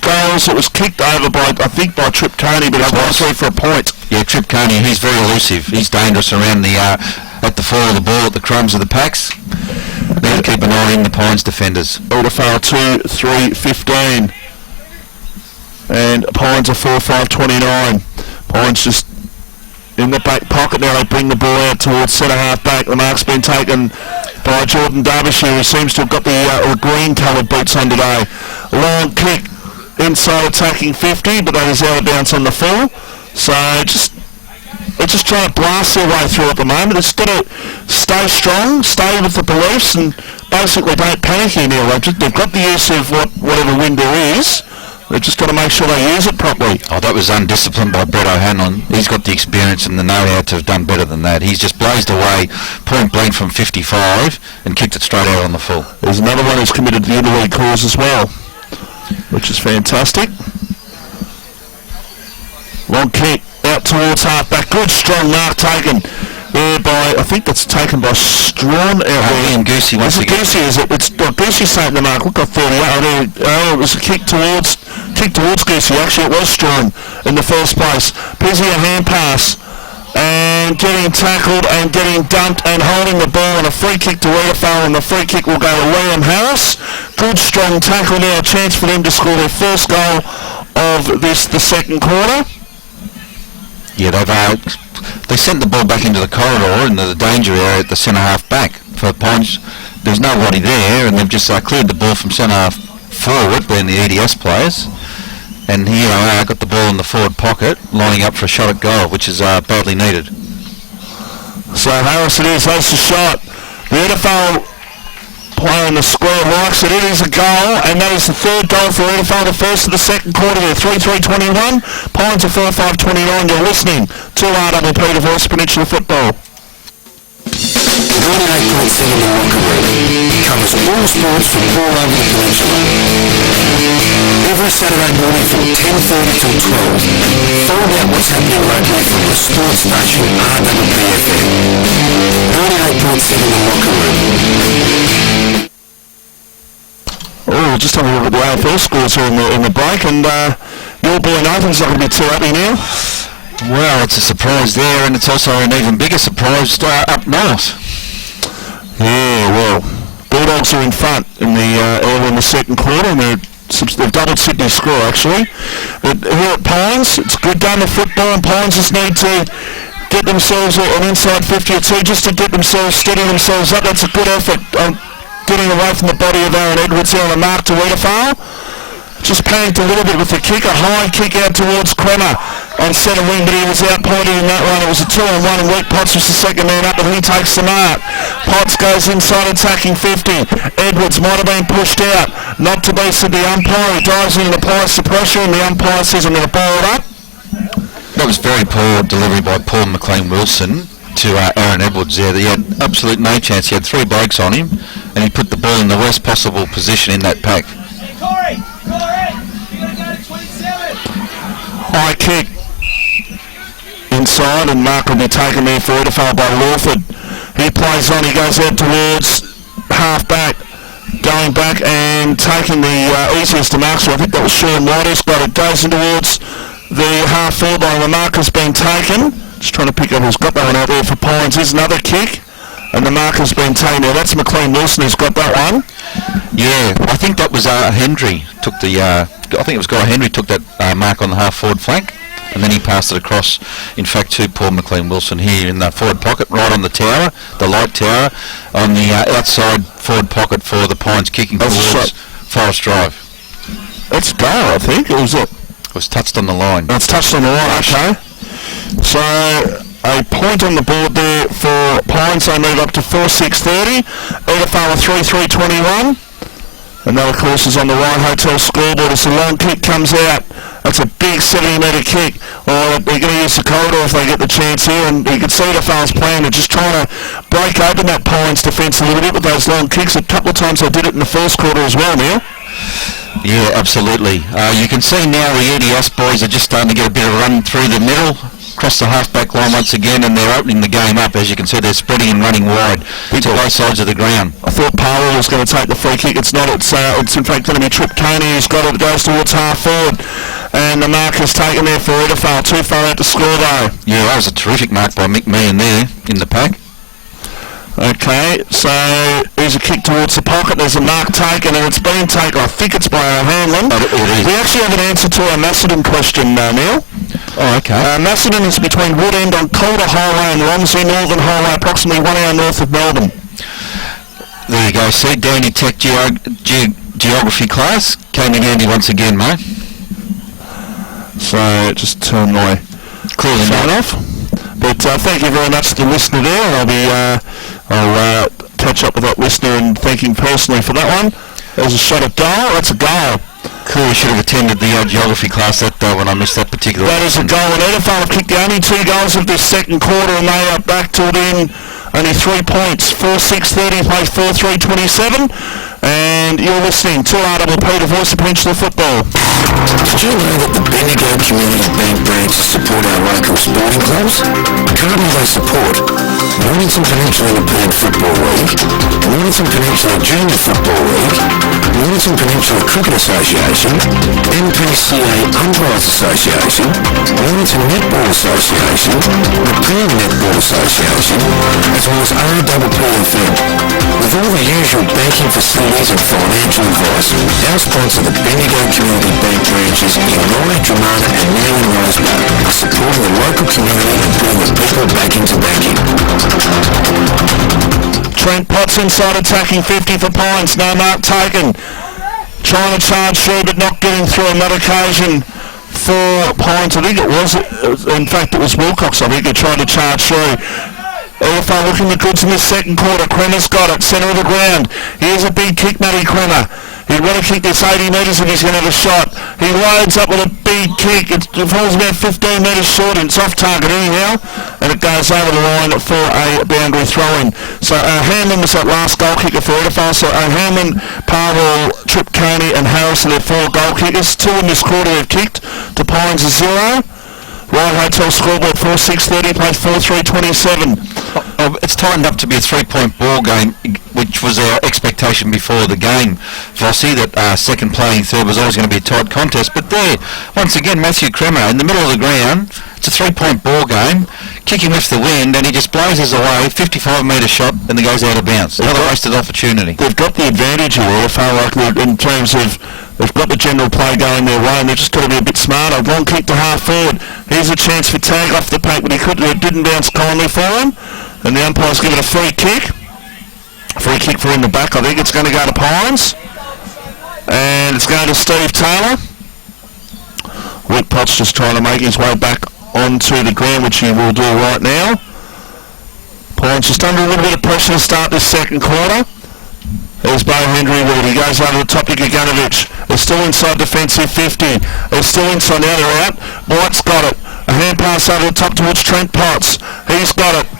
goals. It was kicked over by, I think, by Trip Coney, but it's gone through for a point. Yeah, Trip Coney, he's very elusive. He's dangerous around the at the fall of the ball, at the crumbs of the packs. Need to keep an eye on the Pines defenders. Edithvale 2-3-15. And Pines are 4-5-29. Pines just in the back pocket now. They bring the ball out towards centre half back. The mark's been taken by Jordan Derbyshire, who seems to have got the green coloured boots on today. Long kick inside, attacking 50, but that is out of bounds on the full. So they're just trying to blast their way through at the moment. It's got to stay strong, stay with the beliefs, and basically don't panic here, Neil. They've got the use of whatever window is. They've just got to make sure they use it properly. Oh, that was undisciplined by Brett O'Hanlon. He's got the experience and the know-how to have done better than that. He's just blazed away, point blank from 55, and kicked it straight out on the full. There's another one who's committed to the interleague cause as well, which is fantastic. Long kick out towards half-back. Good, strong mark taken there by, I think that's taken by Strawn out there. Ian Goosey once again. Goosey, is it? It's Goosey's taking the mark. Look, got 38. Oh, it was a kick towards Goosey. Actually, it was Strawn in the first place. Pizzy a hand pass. And getting tackled and getting dumped and holding the ball, and a free kick to Edithvale, and the free kick will go to Liam Harris. Good, strong tackle now. A chance for them to score their first goal of the second quarter. Yeah, they sent the ball back into the corridor, into the danger area at the centre half back for Pines. There's nobody there, and they've just cleared the ball from centre half forward, being the EDS players. And here they are, got the ball in the forward pocket, lining up for a shot at goal, which is badly needed. So Harris it is, that's the shot. The EFL Playing the square likes it. It is a goal, and that is the third goal for Edithvale, the first of the second quarter there. 3-3-21. Pines are 4-5-29. You're listening to RD3 to Voice Peninsula Football. 98.7 in Locker Room covers all sports from all over the peninsula. Every Saturday morning from 10:30 till 12, find out what's happening locally from the sports station RD3 98.7 in Locker Room. Oh, just having a look at the AFL scores here in the break, and your boy Nathan's not going to be too happy now. Well, it's a surprise there, and it's also an even bigger surprise up north. Yeah, well, Bulldogs are in front in the early in the second quarter, and they've doubled Sydney's score actually. But here at Pines, it's a good game of football, and Pines just need to get themselves an inside 50 or two just to get themselves, steady themselves up. That's a good effort. Getting away from the body of Aaron Edwards here on the mark to Edithvale. Just panicked a little bit with the kick, a high kick out towards Kremer on centre wing, but he was out pointing in that one. It was a 2-on-1, and Wheat Potts was the second man up, and he takes the mark. Potts goes inside attacking 50. Edwards might have been pushed out, not to be, said the umpire. He dives in and applies the pressure, and the umpire says, I'm going to ball it up. That was very poor delivery by Paul McLean-Wilson to Aaron Edwards there. He had absolute no chance. He had 3 breaks on him, and he put the ball in the worst possible position in that pack. High kick inside, and mark will be taken there for Edithvale by Lawford. He plays on, he goes out towards half back, going back and taking the easiest to mark, so I think that was Sean White who's got it. Goes in towards the half forward by the mark has been taken. Just trying to pick up who's got that one out there for Pines. Here's another kick, and the mark has been taken. Now that's McLean Wilson who's got that one. Yeah, I think that was Hendry took the. I think it was Guy Hendry took that mark on the half forward flank, and then he passed it across. In fact, to Paul McLean-Wilson here in the forward pocket, right on the tower, the light tower, on the outside forward pocket for the Pines, kicking towards Forest Drive. That's a goal, I think. It was touched on the line. It's touched on the line. Okay. So a point on the board there for Pines. They move up to 4-6-30. Edithvale 3-3-21. And that, of course, is on the Ryan Hotel scoreboard as the long kick comes out. That's a big 70-metre kick. Well, they're going to use the corridor if they get the chance here, and you can see Edithvale's plan. They're just trying to break open that Pines defence a little bit with those long kicks. A couple of times they did it in the first quarter as well, Neil. Yeah, absolutely. You can see now the EDS boys are just starting to get a bit of a run through the middle, across the half-back line once again, and they're opening the game up. As you can see, they're spreading and running wide to both sides of the ground. I thought Powell was going to take the free kick. It's not. It's in fact going to be Trip Coney who's got it. It goes towards half forward, and the mark is taken there for Edithvale. Too far out to score though. Yeah, that was a terrific mark by Mick Meehan there in the pack. Okay, so there's a kick towards the pocket. There's a mark taken, and it's been taken. I think it's by O'Hanlon. We actually have an answer to our Macedon question, Neil. Oh, okay. Macedon is between Woodend on Calder Highway and Romsey Northern Highway, approximately 1 hour north of Melbourne. There you go. See, Danny Tech geography class came in handy once again, mate. So just turn my phone off. But thank you very much to the listener there, and I'll catch up with that listener and thank him personally for that one. There's a shot at goal. That's a goal. Cool, we should have attended the geography class that day when I missed that particular. That is a goal, and Edithvale have kicked the only 2 goals of this second quarter, and they are back to it in only 3 points. 4-6-30 plays 4-3-27. And you're listening to RWP, the Voice of Peninsula Football. Did you know that the Bendigo Community Bank branches support our local sporting clubs? Currently they support Mornington Peninsula Independent Football League, Mornington Peninsula Junior Football League, Mornington Peninsula Cricket Association, MPCA Umpires Association, Mornington Netball Association, Nepean Netball Association, as well as RWPFM. With all the usual banking facilities and financial advice, our sponsor, the Bendigo Community Bank branches in Rye, Dramana and now in Rosebud, are supporting the local community and bringing people back into banking. Trent Potts inside attacking 50 for Pines, no mark taken. Trying to charge through but not getting through on that occasion for Pines. I think it was, in fact it was Wilcox, I think, who tried to charge through. Edithvale looking the goods in the second quarter. Kremer's got it, centre of the ground. Here's a big kick, Matty Kremer. He'd want to kick this 80 metres if he's going to have a shot. He loads up with a big kick. It falls about 15 metres short and it's off target anyhow. And it goes over the line for a boundary throw-in. So Hanlon was that last goal kicker for Edithvale. So Hanlon, Parwell, Tripp, Coney and Harrison are 4 goal kickers. 2 in this quarter have kicked. To Pines is 0. Royal Hotel scoreboard 4-6-30, plays 4-3-27. It's tightened up to be a 3-point ball game, which was our expectation before the game. Vossi, that second playing third was always going to be a tight contest. But there, once again, Matthew Kremer in the middle of the ground. It's a 3-point ball game, kicking with the wind, and he just blazes away, 55-metre shot, and then goes out of bounds. Another wasted opportunity. They've got the advantage here, like in terms of they've got the general play going their way, and they've just got to be a bit smarter. Long kick to half forward. Here's a chance for tag off the pack, but it didn't bounce kindly for him. And the umpire's given a free kick. Free kick for in the back. I think it's going to go to Pines. And it's going to Steve Taylor. Whitpot's just trying to make his way back onto the ground, which he will do right now. Pines just under a little bit of pressure to start this second quarter. There's Bo Hendry Wood. He goes over the top to Gaganovich. They're still inside defensive 50. They're still inside. Now they're out. White's got it. A hand pass over the top towards Trent Potts. He's got it.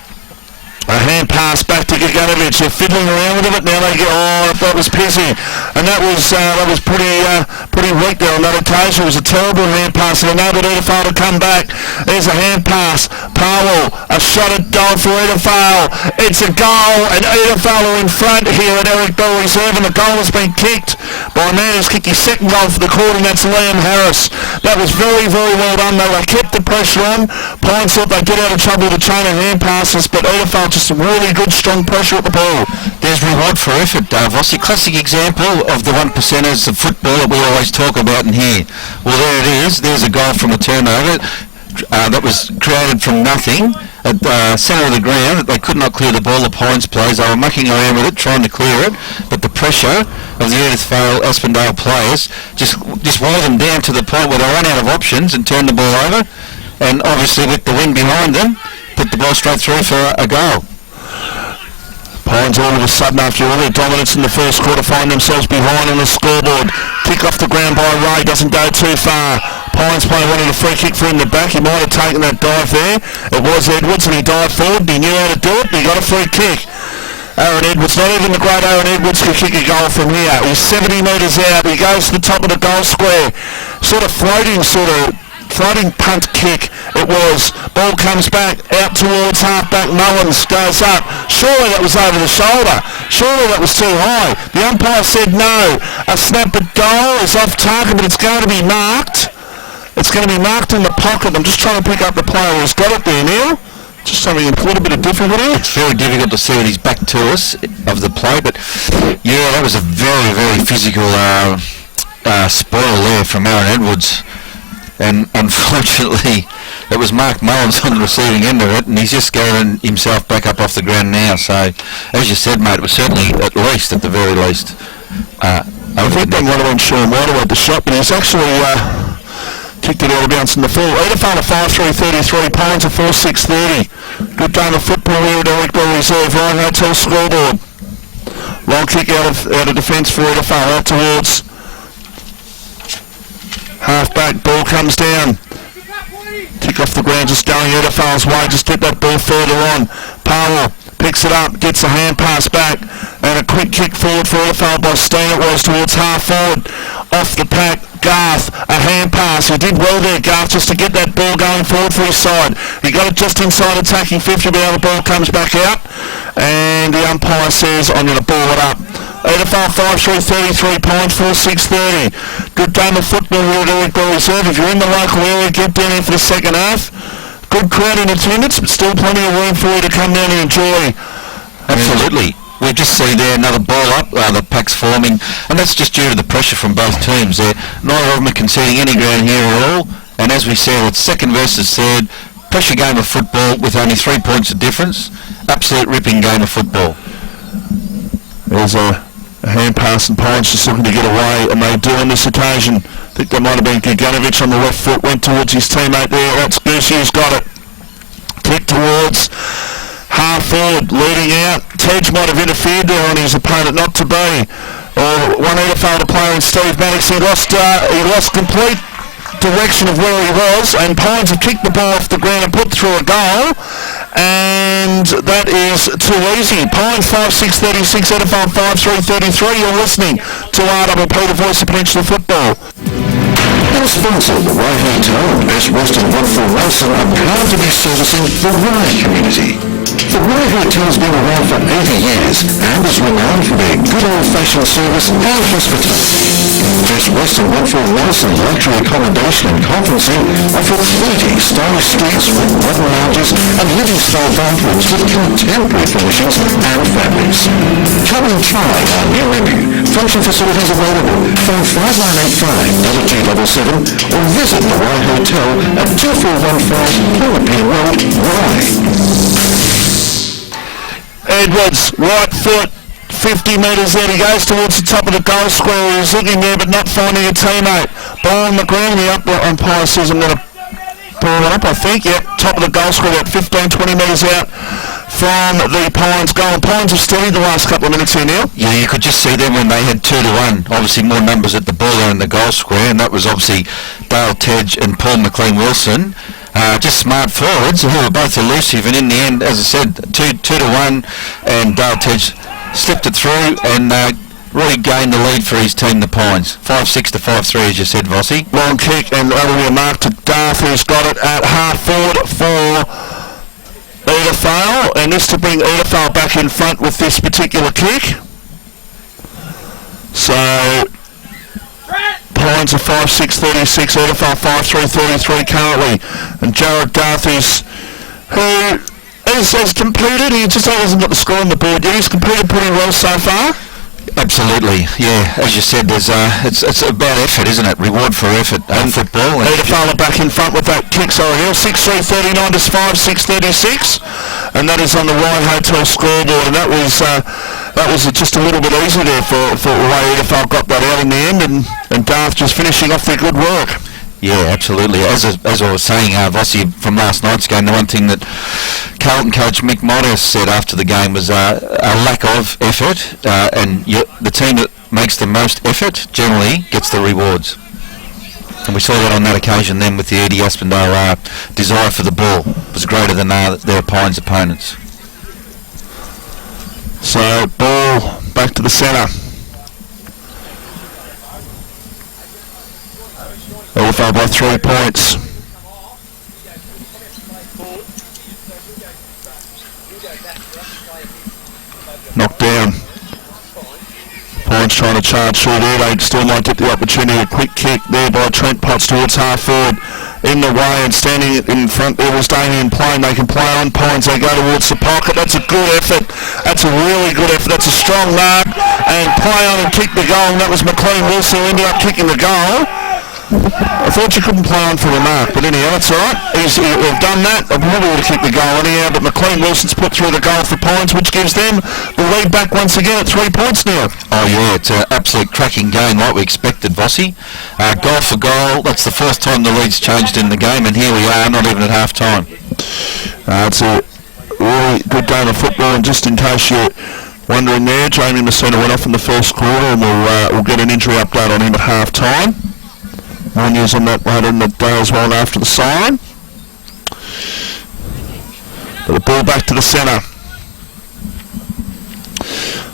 A hand pass back to Gaganovich. They're fiddling around with it. Now they get, that was pissy. And that was pretty weak there on that occasion. It was a terrible hand pass and enabled Edithvale to come back. There's a hand pass. Powell, a shot at goal for Edithvale. It's a goal and Edithvale are in front here at Eric Bell Reserve, and the goal has been kicked by a man who's kicked his second goal for the quarter, and that's Liam Harris. That was very, very well done though. They kept the pressure on. Pines thought they'd get out of trouble with the chain of hand passes, but Edithvale just some really good strong pressure at the ball. There's reward for effort, Vossi. Classic example of the 1%ers of football that we always talk about in here. Well, there it is. There's a goal from a turnover that was created from nothing at the centre of the ground. They could not clear the ball. The Pines players, they were mucking around with it, trying to clear it, but the pressure of the Edithvale-Aspendale players just wore them down to the point where they ran out of options and turned the ball over, and obviously with the wind behind them, put the ball straight through for a goal. Pines all of a sudden, after all their dominance in the first quarter, find themselves behind on the scoreboard. Kick off the ground by Ray, doesn't go too far. Pines player wanted a free kick for in the back. He might have taken that dive there. It was Edwards and he dived forward. He knew how to do it, but he got a free kick. Aaron Edwards, not even the great Aaron Edwards could kick a goal from here. He's 70 metres out. He goes to the top of the goal square. Floating punt kick it was. Ball comes back out towards half-back. Mullins goes up. Surely that was over the shoulder. Surely that was too high. The umpire said no. A snap at goal is off target, but it's going to be marked. It's going to be marked in the pocket. I'm just trying to pick up the player who's got it there, Neil. Just something a little bit of difficulty. It's very difficult to see with his back to us of the play, but yeah, that was a very, very physical spoil there from Aaron Edwards. And unfortunately, it was Mark Mullins on the receiving end of it, and he's just going himself back up off the ground now. So, as you said, mate, it was certainly, at the very least, I think they might have been Sean Water at the shot, but he's actually kicked it out of bounds in the full. Edithvale a 5-3-33, Pines a 4-6-30. Good game of football here at Eric Bell Reserve. Ryan Hotel scoreboard. Long kick out of defence for Edithvale, out towards half-back. Ball comes down. Kick off the ground, just going Edithvale's way. Just get that ball further on. Powell picks it up, gets a hand pass back, and a quick kick forward for Edithvale by Steen. It was towards half forward. Off the pack, Garth, a hand pass. He did well there, Garth, just to get that ball going forward for his side. He got it just inside attacking 50, but now the ball comes back out, and the umpire says, I'm going to ball it up. Edithvale 5-3-33, Pines 4-6-30. Good game of football here at Eric Bell Reserve. If you're in the local area, get down here for the second half. Good crowd in attendance, but still plenty of room for you to come down and enjoy. Absolutely. We've just seen there another ball up, the pack's forming, and that's just due to the pressure from both teams there. Neither of them are conceding any ground here at all, and as we said, it's second versus third, pressure game of football with only 3 points of difference. Absolute ripping game of football. There's a hand pass and Pines just looking to get away, and they do on this occasion. I think that might have been Gaganovich on the left foot, went towards his teammate there. That's Goosey who's got it. Kick towards half forward, leading out. Tej might have interfered there on his opponent, not to be. Or one Edithvale player in Steve Maddox. He lost complete direction of where he was, and Pines have kicked the ball off the ground and put through a goal, and that is too easy. Pines 5-6-36, Edithvale 5-3-33. You're listening to RWP, the voice of Peninsula football. Our sponsor, the Rye Hotel and Best Western Watford Wilson, are proud to be servicing the Rye community. The Rye Hotel's been around for 80 years and is renowned for their good old-fashioned service and hospitality. Best Western Watford Wilson luxury accommodation and conferencing offer 30 stylish suites with modern lounges and living-style bathrooms with contemporary furnishings and fabrics. Come and try our new menu. Function facilities available. Phone 5985-2277 or visit the Rye Hotel at 2415 Philippine Road, Rye. Edwards, right foot, 50 metres there. He goes towards the top of the goal square. He's looking there but not finding a teammate. Ball on the ground. The umpire says I'm going to ball it up, I think. Yep, top of the goal square, about 15-20 metres out from the Pines goal. Pines have steadied the last couple of minutes here, Neil. Yeah, you could just see them when they had 2-1. Obviously more numbers at the ball than in the goal square, and that was obviously Dale Tej and Paul McLean-Wilson. Just smart forwards who were both elusive, and in the end, as I said, 2-1, and Dale Tej slipped it through and really gained the lead for his team, the Pines. 5-6 to 5-3, as you said, Vossi. Long kick, and that'll be a mark to Darth, who's got it at half forward for Edithvale, and this to bring Edithvale back in front with this particular kick. So Pines are 5-6-36, Edithvale 5-3-33 currently, and Jared Darth who has competed. He just hasn't got the score on the board yet. He's competed pretty well so far. Absolutely, yeah. As you said, there's it's about effort, isn't it? Reward for effort and football. Edithvale back in front with that kick. So Hill 6-3-39 to 5-6-36, and that is on the Rye Hotel scoreboard. And that was just a little bit easy there for the way Edithvale got that out in the end, and Darth just finishing off their good work. Yeah, absolutely. As I was saying, Vossi, from last night's game, the one thing that Carlton coach Mick Modest said after the game was a lack of effort, and the team that makes the most effort generally gets the rewards. And we saw that on that occasion then with the Edithvale-Aspendale desire for the ball was greater than their Pines opponents. So, ball back to the centre. Edithvale by 3 points. Knocked down. Pines trying to charge through there. They still might get the opportunity. A quick kick there by Trent Potts towards half forward. In the way and standing in front there was Damien Plain. They can play on Pines. They go towards the pocket. That's a good effort. That's a really good effort. That's a strong mark. And play on and kick the goal. And that was McLean-Wilson who ended up kicking the goal. I thought you couldn't play on for the mark, but anyhow, it's alright. We've done that. I probably would have kicked the goal anyhow, but McLean-Wilson's put through the goal for Pines, which gives them the lead back once again at 3 points now. Oh yeah, it's an absolute cracking game like we expected, Vossi. Goal for goal, that's the first time the lead's changed in the game, and here we are, not even at half time. It's a really good game of football, and just in case you're wondering there, Jamie Messina went off in the first quarter, and we'll get an injury update on him at half time. More news on that later in the day as well after the sign. But the ball back to the centre.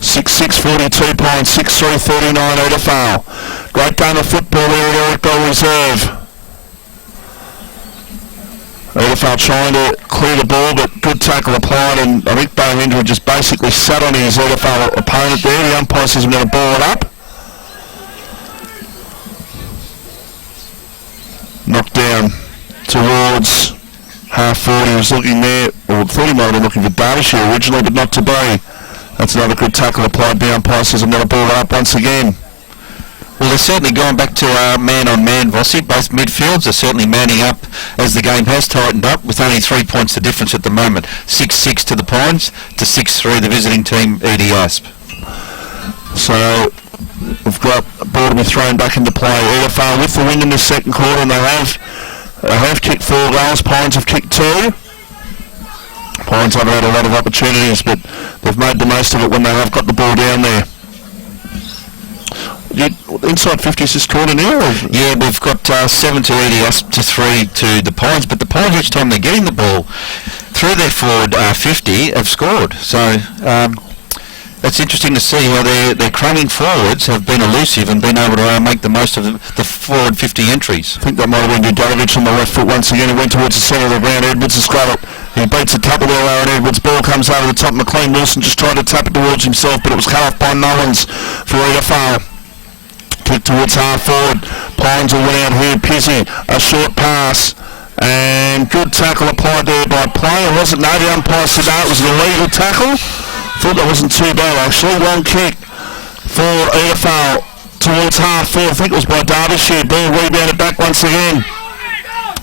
6-6-42 Pines, 6-3-39 Edithvale. Great game of football here at Edithvale Reserve. Edithvale trying to clear the ball, but good tackle applied, and I think Bohindra just basically sat on his Edithvale opponent there. The umpire says I'm going to ball it up. Knocked down towards half forward. He was looking there, or thought he might have been looking for Derbyshire originally, but not to be. That's another good tackle applied. The umpire says I'm going to ball it up once again. Well, they're certainly going back to man-on-man, Vossi. Both midfields are certainly manning up as the game has tightened up, with only 3 points the difference at the moment. 6-6 to the Pines to 6-3 the visiting team, Asp. So we've got a ball to be thrown back into play. Edithvale with the win in the second quarter, and they have kicked 4 goals. Pines have kicked 2. Pines haven't had a lot of opportunities, but they've made the most of it when they have got the ball down there. Inside 50's this quarter now? Yeah, we've got 7 to EDS to 3 to the Pines, but the Pines, each time they're getting the ball through their forward 50, have scored. So it's interesting to see how their crumbing forwards have been elusive and been able to make the most of the forward 50 entries. I think that might have been Dudarovich on the left foot once again. He went towards the centre of the ground. Edwards has got it. He beats a couple there, Aaron Edwards. Ball comes over the top. McLean Wilson just tried to tap it towards himself, but it was cut off by Mullins for Edithvale. Kick towards half forward. Pines will win out here. Pizzy, a short pass. And good tackle applied there by player. Wasn't no, the umpire said no, it was an illegal tackle. Thought that wasn't too bad actually. Long kick for Edithvale towards half forward. I think it was by Derbyshire. Ball rebounded back once again.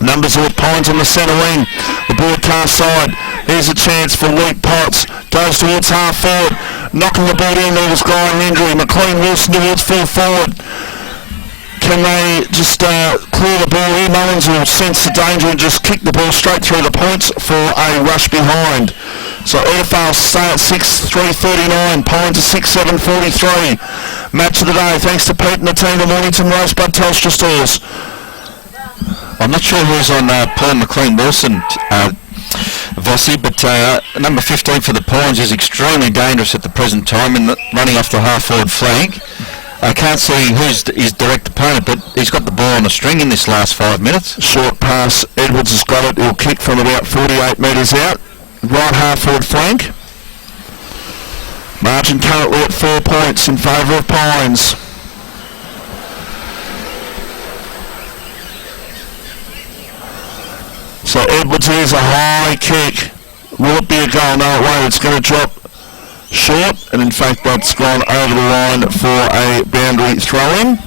Numbers with Pines on the centre wing. The broadcast side. Here's a chance for Luke Potts. Goes towards half forward. Knocking the ball in. There was Guy injury. McLean Wilson towards full forward. Can they just clear the ball here? Mullins will sense the danger and just kick the ball straight through the points for a rush behind. So Edithvale stay at 6-3-39. Pines at 6-7-43. Match of the day thanks to Pete and the team of Mornington Rosebud Telstra Stores. I'm not sure who's on Paul McLean Wilson, Vossi, but number 15 for the Pines is extremely dangerous at the present time in running off the half-forward flank. I can't see who's his direct opponent, but he's got the ball on a string in this last 5 minutes. Short pass, Edwards has got it. He'll kick from about 48 metres out. Right half-forward flank. Margin currently at 4 points in favour of Pines. So Edwards here's a high kick. Will it be a goal? No, it won't. It's going to drop short, and in fact that's gone over the line for a boundary throw-in.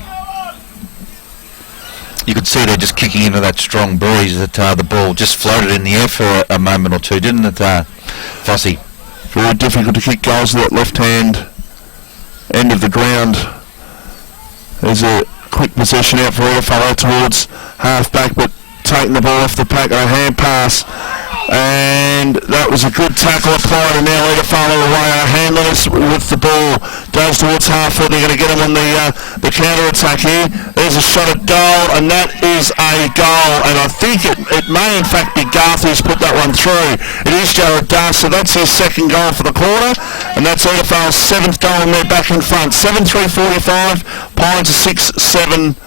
You could see they're just kicking into that strong breeze that the ball just floated in the air for a moment or two, didn't it, Vossi? Very difficult to kick goals to that left-hand end of the ground. There's a quick possession out for Edithvale towards half-back, but taking the ball off the pack and a hand pass. And that was a good tackle applied, and now Edithvale away. Handless with the ball goes towards half forward. They're going to get him on the counter attack here. There's a shot at goal, and that is a goal. And I think it may in fact be Garth who's put that one through. It is Jared Darth, so that's his second goal for the quarter, and that's Edithvale's 7th goal, and they're back in front. 7-3-45. Pines are 6-7-43.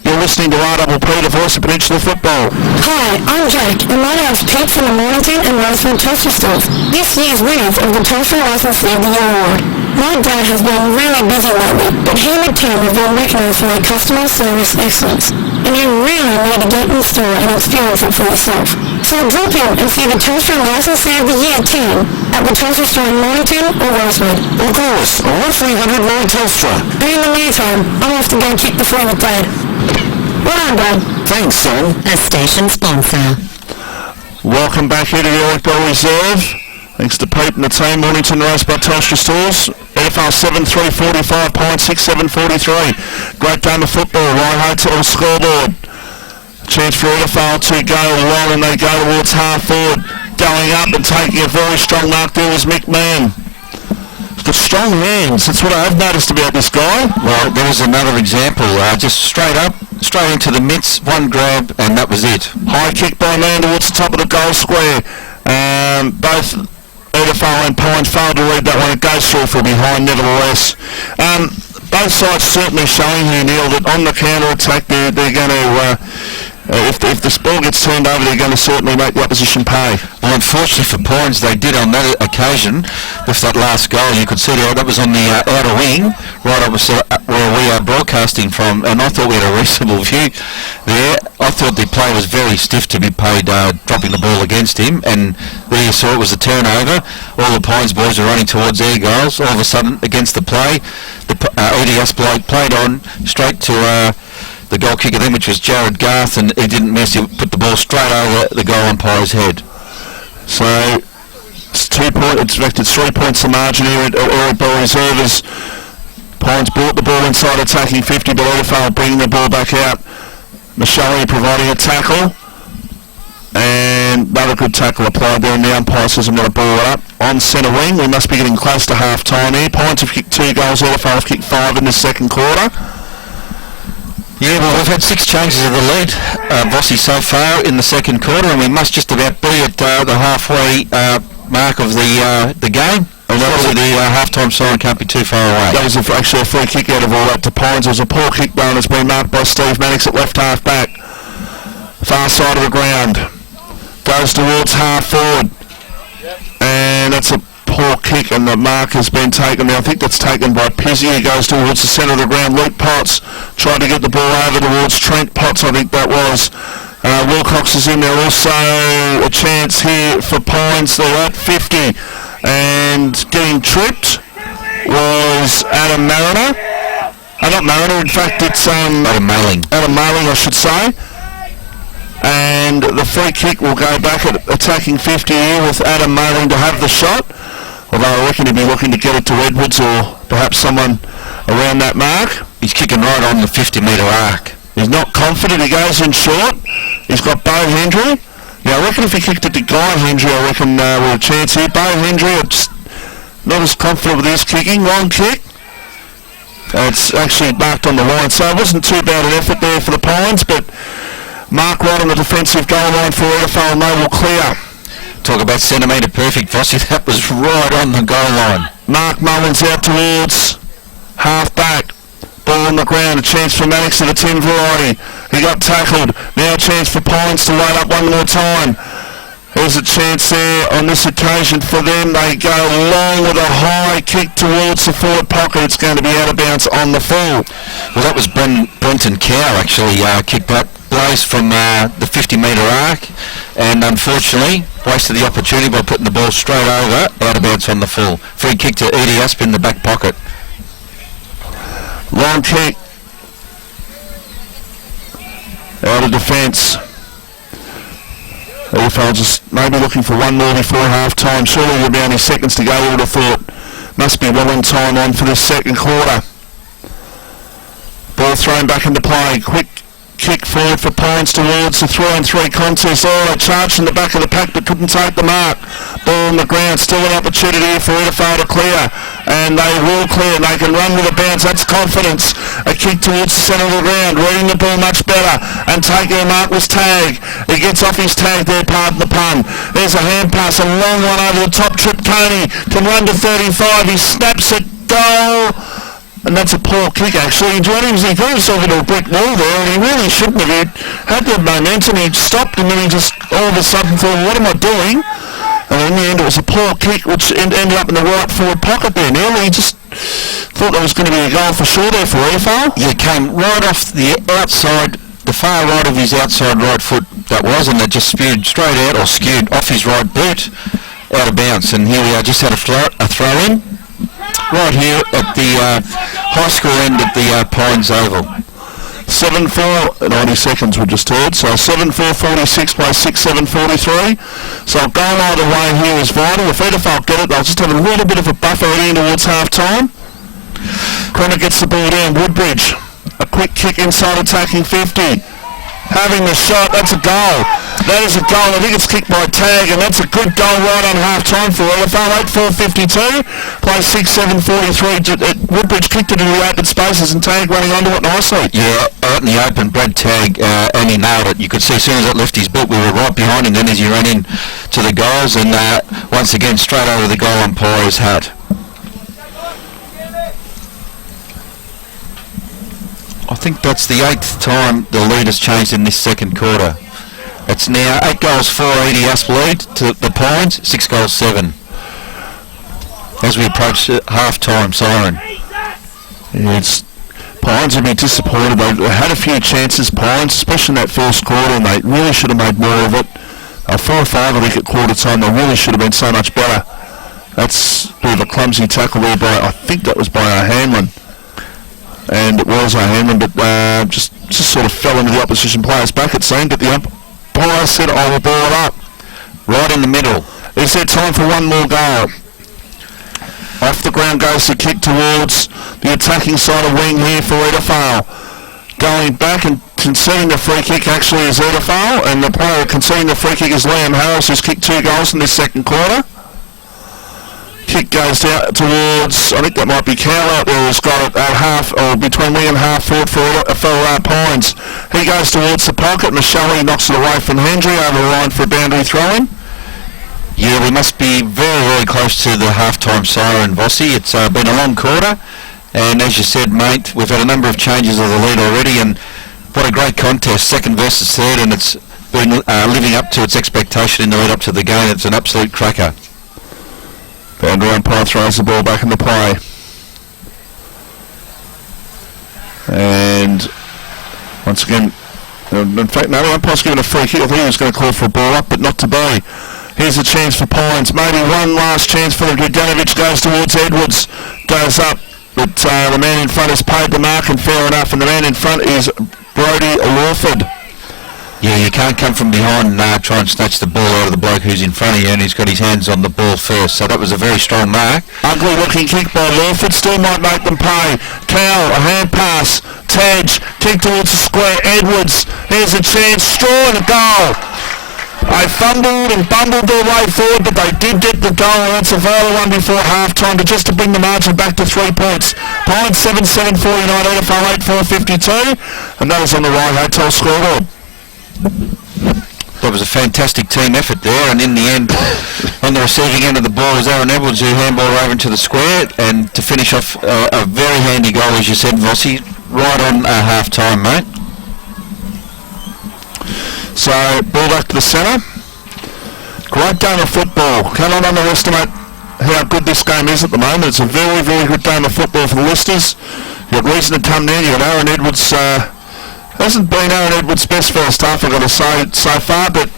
You're listening to RDP, the voice of Peninsula Football. Hi, I'm Jake, and my name's Pete from the Mornington and Rosebud Telstra Stores. This year's winners of the Telstra Licensee of the Year Award. My dad has been really busy lately, but he and the team have been recognised for their customer service excellence. And you really need to get in the store and experience it for yourself. So drop in and see the Telstra Licensee of the Year team at the Telstra store in Mornington or Rosebud. Of course, all 300 more Telstra. And in the meantime, I'll have to go kick the floor with Dad. Well done, Dad. Thanks, son. A station sponsor. Welcome back here to the Edithvale Reserve. Thanks to Pete and the team, Mornington Rosebud Telstra Stores. Edithvale 7-3-45, Pines 6-7-43. Great game of football, right hotel scoreboard. Chance for Edithvale to go long, and they go towards half forward. Going up and taking a very strong mark there was Mick Mann. He's got strong hands, that's what I've noticed about this guy. Well, there was another example, just straight up, straight into the mitts, one grab, and that was it. High kick by Mann towards the top of the goal square. Both Edithvale and Pines failed to read that one. It goes through from behind nevertheless. Both sides certainly showing here, Neil, that on the counter-attack they're going to, if the ball gets turned over, they're going to certainly make the opposition pay. Well, unfortunately for Pines, they did on that occasion with that last goal. You could see that was on the outer wing, right opposite where we are broadcasting from, and I thought we had a reasonable view there. I thought the play was very stiff to be paid dropping the ball against him, and there you saw it was a turnover. All the Pines boys are running towards their goals. All of a sudden, against the play, the EDS bloke played on straight to the goal kicker then, which was Jared Garth, and he didn't miss. He put the ball straight over the goal umpire's head. So it's 2 points. In fact, it's 3 points the margin here at Edithvale Reserve. Pines brought the ball inside attacking 50, but Edithvale bringing the ball back out. Michelle providing a tackle, and another good tackle applied there, and the umpire says I'm going to ball it up. On centre wing, we must be getting close to half-time here. Pines have kicked 2 goals, Edithvale have kicked 5 in the second quarter. Yeah, well, we've had 6 changes of the lead, Vossi, so far in the second quarter, and we must just about be at the halfway mark of the game. And obviously the half-time siren can't be too far away. That was actually a free kick out of all that to Pines. It was a poor kick though, and it's been marked by Steve Mannix at left half back. Far side of the ground. Goes towards half forward. And that's a poor kick, and the mark has been taken. Now I think that's taken by Pizzy. He goes towards the centre of the ground. Luke Potts tried to get the ball over towards Trent Potts, I think that was. Wilcox is in there also. A chance here for Pines. They're at 50. And getting tripped was Adam Mariner. Not Mariner, in fact it's Adam Mailing. Adam Mailing, I should say. And the free kick will go back at attacking 50 here with Adam Mailing to have the shot. Although I reckon he'll be looking to get it to Edwards or perhaps someone around that mark. He's kicking right on the 50-metre arc. He's not confident, he goes in short. He's got Bo Hendry. Yeah, I reckon if he kicked it to Guy Hendry, I reckon we'll a chance here. Bo Hendry, it's not as confident with his kicking. Long kick. It's actually marked on the line, so it wasn't too bad an effort there for the Pines, but mark right on the defensive goal line for Edithvale, and they will clear. Talk about centimetre perfect, Vossi. That was right on the goal line. Mark Mullins out towards half back. Ball on the ground, a chance for Mannix of the 10 variety. He got tackled. Now a chance for Pines to load up one more time. There's a chance there on this occasion for them. They go long with a high kick towards the forward pocket. It's going to be out of bounds on the full. Well, that was Brenton Cow actually kicked up blows from the 50-metre arc, and unfortunately wasted the opportunity by putting the ball straight over, out of bounds on the full. Free kick to EDS in the back pocket. Long kick. Out of defence. Edithvale just maybe looking for one more before half-time. Surely there'll be only seconds to go, I would have thought. Must be well in time on for this second quarter. Ball thrown back into play. Quick kick forward for Pines towards the 3-on-3 contest. Oh, they charged in the back of the pack but couldn't take the mark. Ball on the ground, still an opportunity for Edithvale to clear, and they will clear. They can run with a bounce. That's confidence. A kick towards the centre of the ground, reading the ball much better, and taking a mark was Tag. He gets off his tag there, pardon the pun. There's a hand pass, a long one over the top. Trip Coney can run to 35. He snaps it, goal. And that's a poor kick actually. He got himself into a brick wall there, and he really shouldn't have. He had the momentum, he stopped, and then he just all of a sudden thought, what am I doing? And in the end it was a poor kick which ended up in the right forward pocket there. Nearly, he just thought that was going to be a goal for sure there for Edithvale. Yeah, it came right off the outside, the far right of his outside right foot that was, and it just spewed straight out, or skewed off his right boot, out of bounds. And here we are, just had a throw in. Right here at the high school end at the Pines Oval. 7-4, 90 seconds we just heard, so 7-4-46 by 6-7-43. So a goal either way here is vital. If Edithvale get it, they'll just have a little bit of a buffer heading towards half-time. Crenna gets the ball down, Woodbridge. A quick kick inside attacking 50. Having the shot, that's a goal. That is a goal. I think it's kicked by Tag, and that's a good goal right on half-time for Edithvale. 8-4-52, play 6-7-43. Woodbridge kicked it into the open spaces, and Tag running onto it nicely. Yeah, out in the open, Brad Tag, and he nailed it. You could see as soon as it left his boot, we were right behind him then as he ran in to the goals, and once again, straight over the goal umpire's hat. I think that's the 8th time the lead has changed in this second quarter. It's now 8 goals 4 EDS lead to the Pines, 6 goals 7. As we approach half-time siren. Yeah, Pines have been disappointed. They had a few chances, Pines, especially in that first quarter, and they really should have made more of it. 4 or 5 I think at quarter time, they really should have been so much better. That's a bit of a clumsy tackle there by, I think that was by Hanlon. And it was Hanlon, but just sort of fell into the opposition player's back, it seemed. But the umpire said, I will ball it up. Right in the middle. Is there time for one more goal? Off the ground goes the kick towards the attacking side of wing here for Edithvale. Going back and conceding the free kick actually is Edithvale, and the player conceding the free kick is Liam Harris, who's kicked 2 goals in this second quarter. Kick goes down towards, I think that might be Cal out there, who's got it at half, or between me and half forward for Pines. He goes towards the pocket. Michelle knocks it away from Hendry over the line for a boundary throw-in. Yeah, we must be very, very close to the half-time siren, Vossi. It's been a long quarter, and as you said, mate, we've had a number of changes of the lead already, and what a great contest, second versus third, and it's been living up to its expectation in the lead up to the game. It's an absolute cracker. Boundary umpire throws the ball back into play. And once again, in fact, no, the umpire's given a free kick. I think he was going to call for a ball up, but not to be. Here's a chance for Pines. Maybe one last chance for the Gudanovic. Goes towards Edwards. Goes up, but the man in front has paid the mark, and fair enough. And the man in front is Brodie Lawford. Yeah, you can't come from behind and try and snatch the ball out of the bloke who's in front of you, and he's got his hands on the ball first. So that was a very strong mark. Ugly looking kick by Lawford. Still might make them pay. Cowell, a hand pass. Tadge, kick towards the square. Edwards, here's a chance. Straw and a goal. They fumbled and bumbled their way forward, but they did get the goal, and that's a vital one before half-time, but just to bring the margin back to 3 points. Pines 7-7-49, Edithvale 8-4-52, and that is on the right hotel scoreboard. That was a fantastic team effort there, and in the end, on the receiving end of the ball was Aaron Edwards, who handballed over into the square, and to finish off a very handy goal, as you said, Vossi, right on half-time, mate. So, ball back to the centre. Great game of football. Cannot underestimate how good this game is at the moment. It's a very, very good game of football for the listeners. You've got reason to come there. You've got Aaron Edwards. Hasn't been Aaron Edwards' best first half, I've got to say, so far, but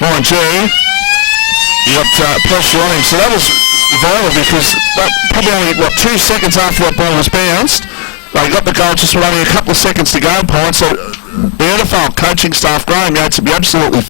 mind you, you got pressure on him. So that was vital, because that probably only, 2 seconds after that ball was bounced, they got the goal just with only a couple of seconds to go, Pine. So the NFL coaching staff, Graham Yates, would be absolutely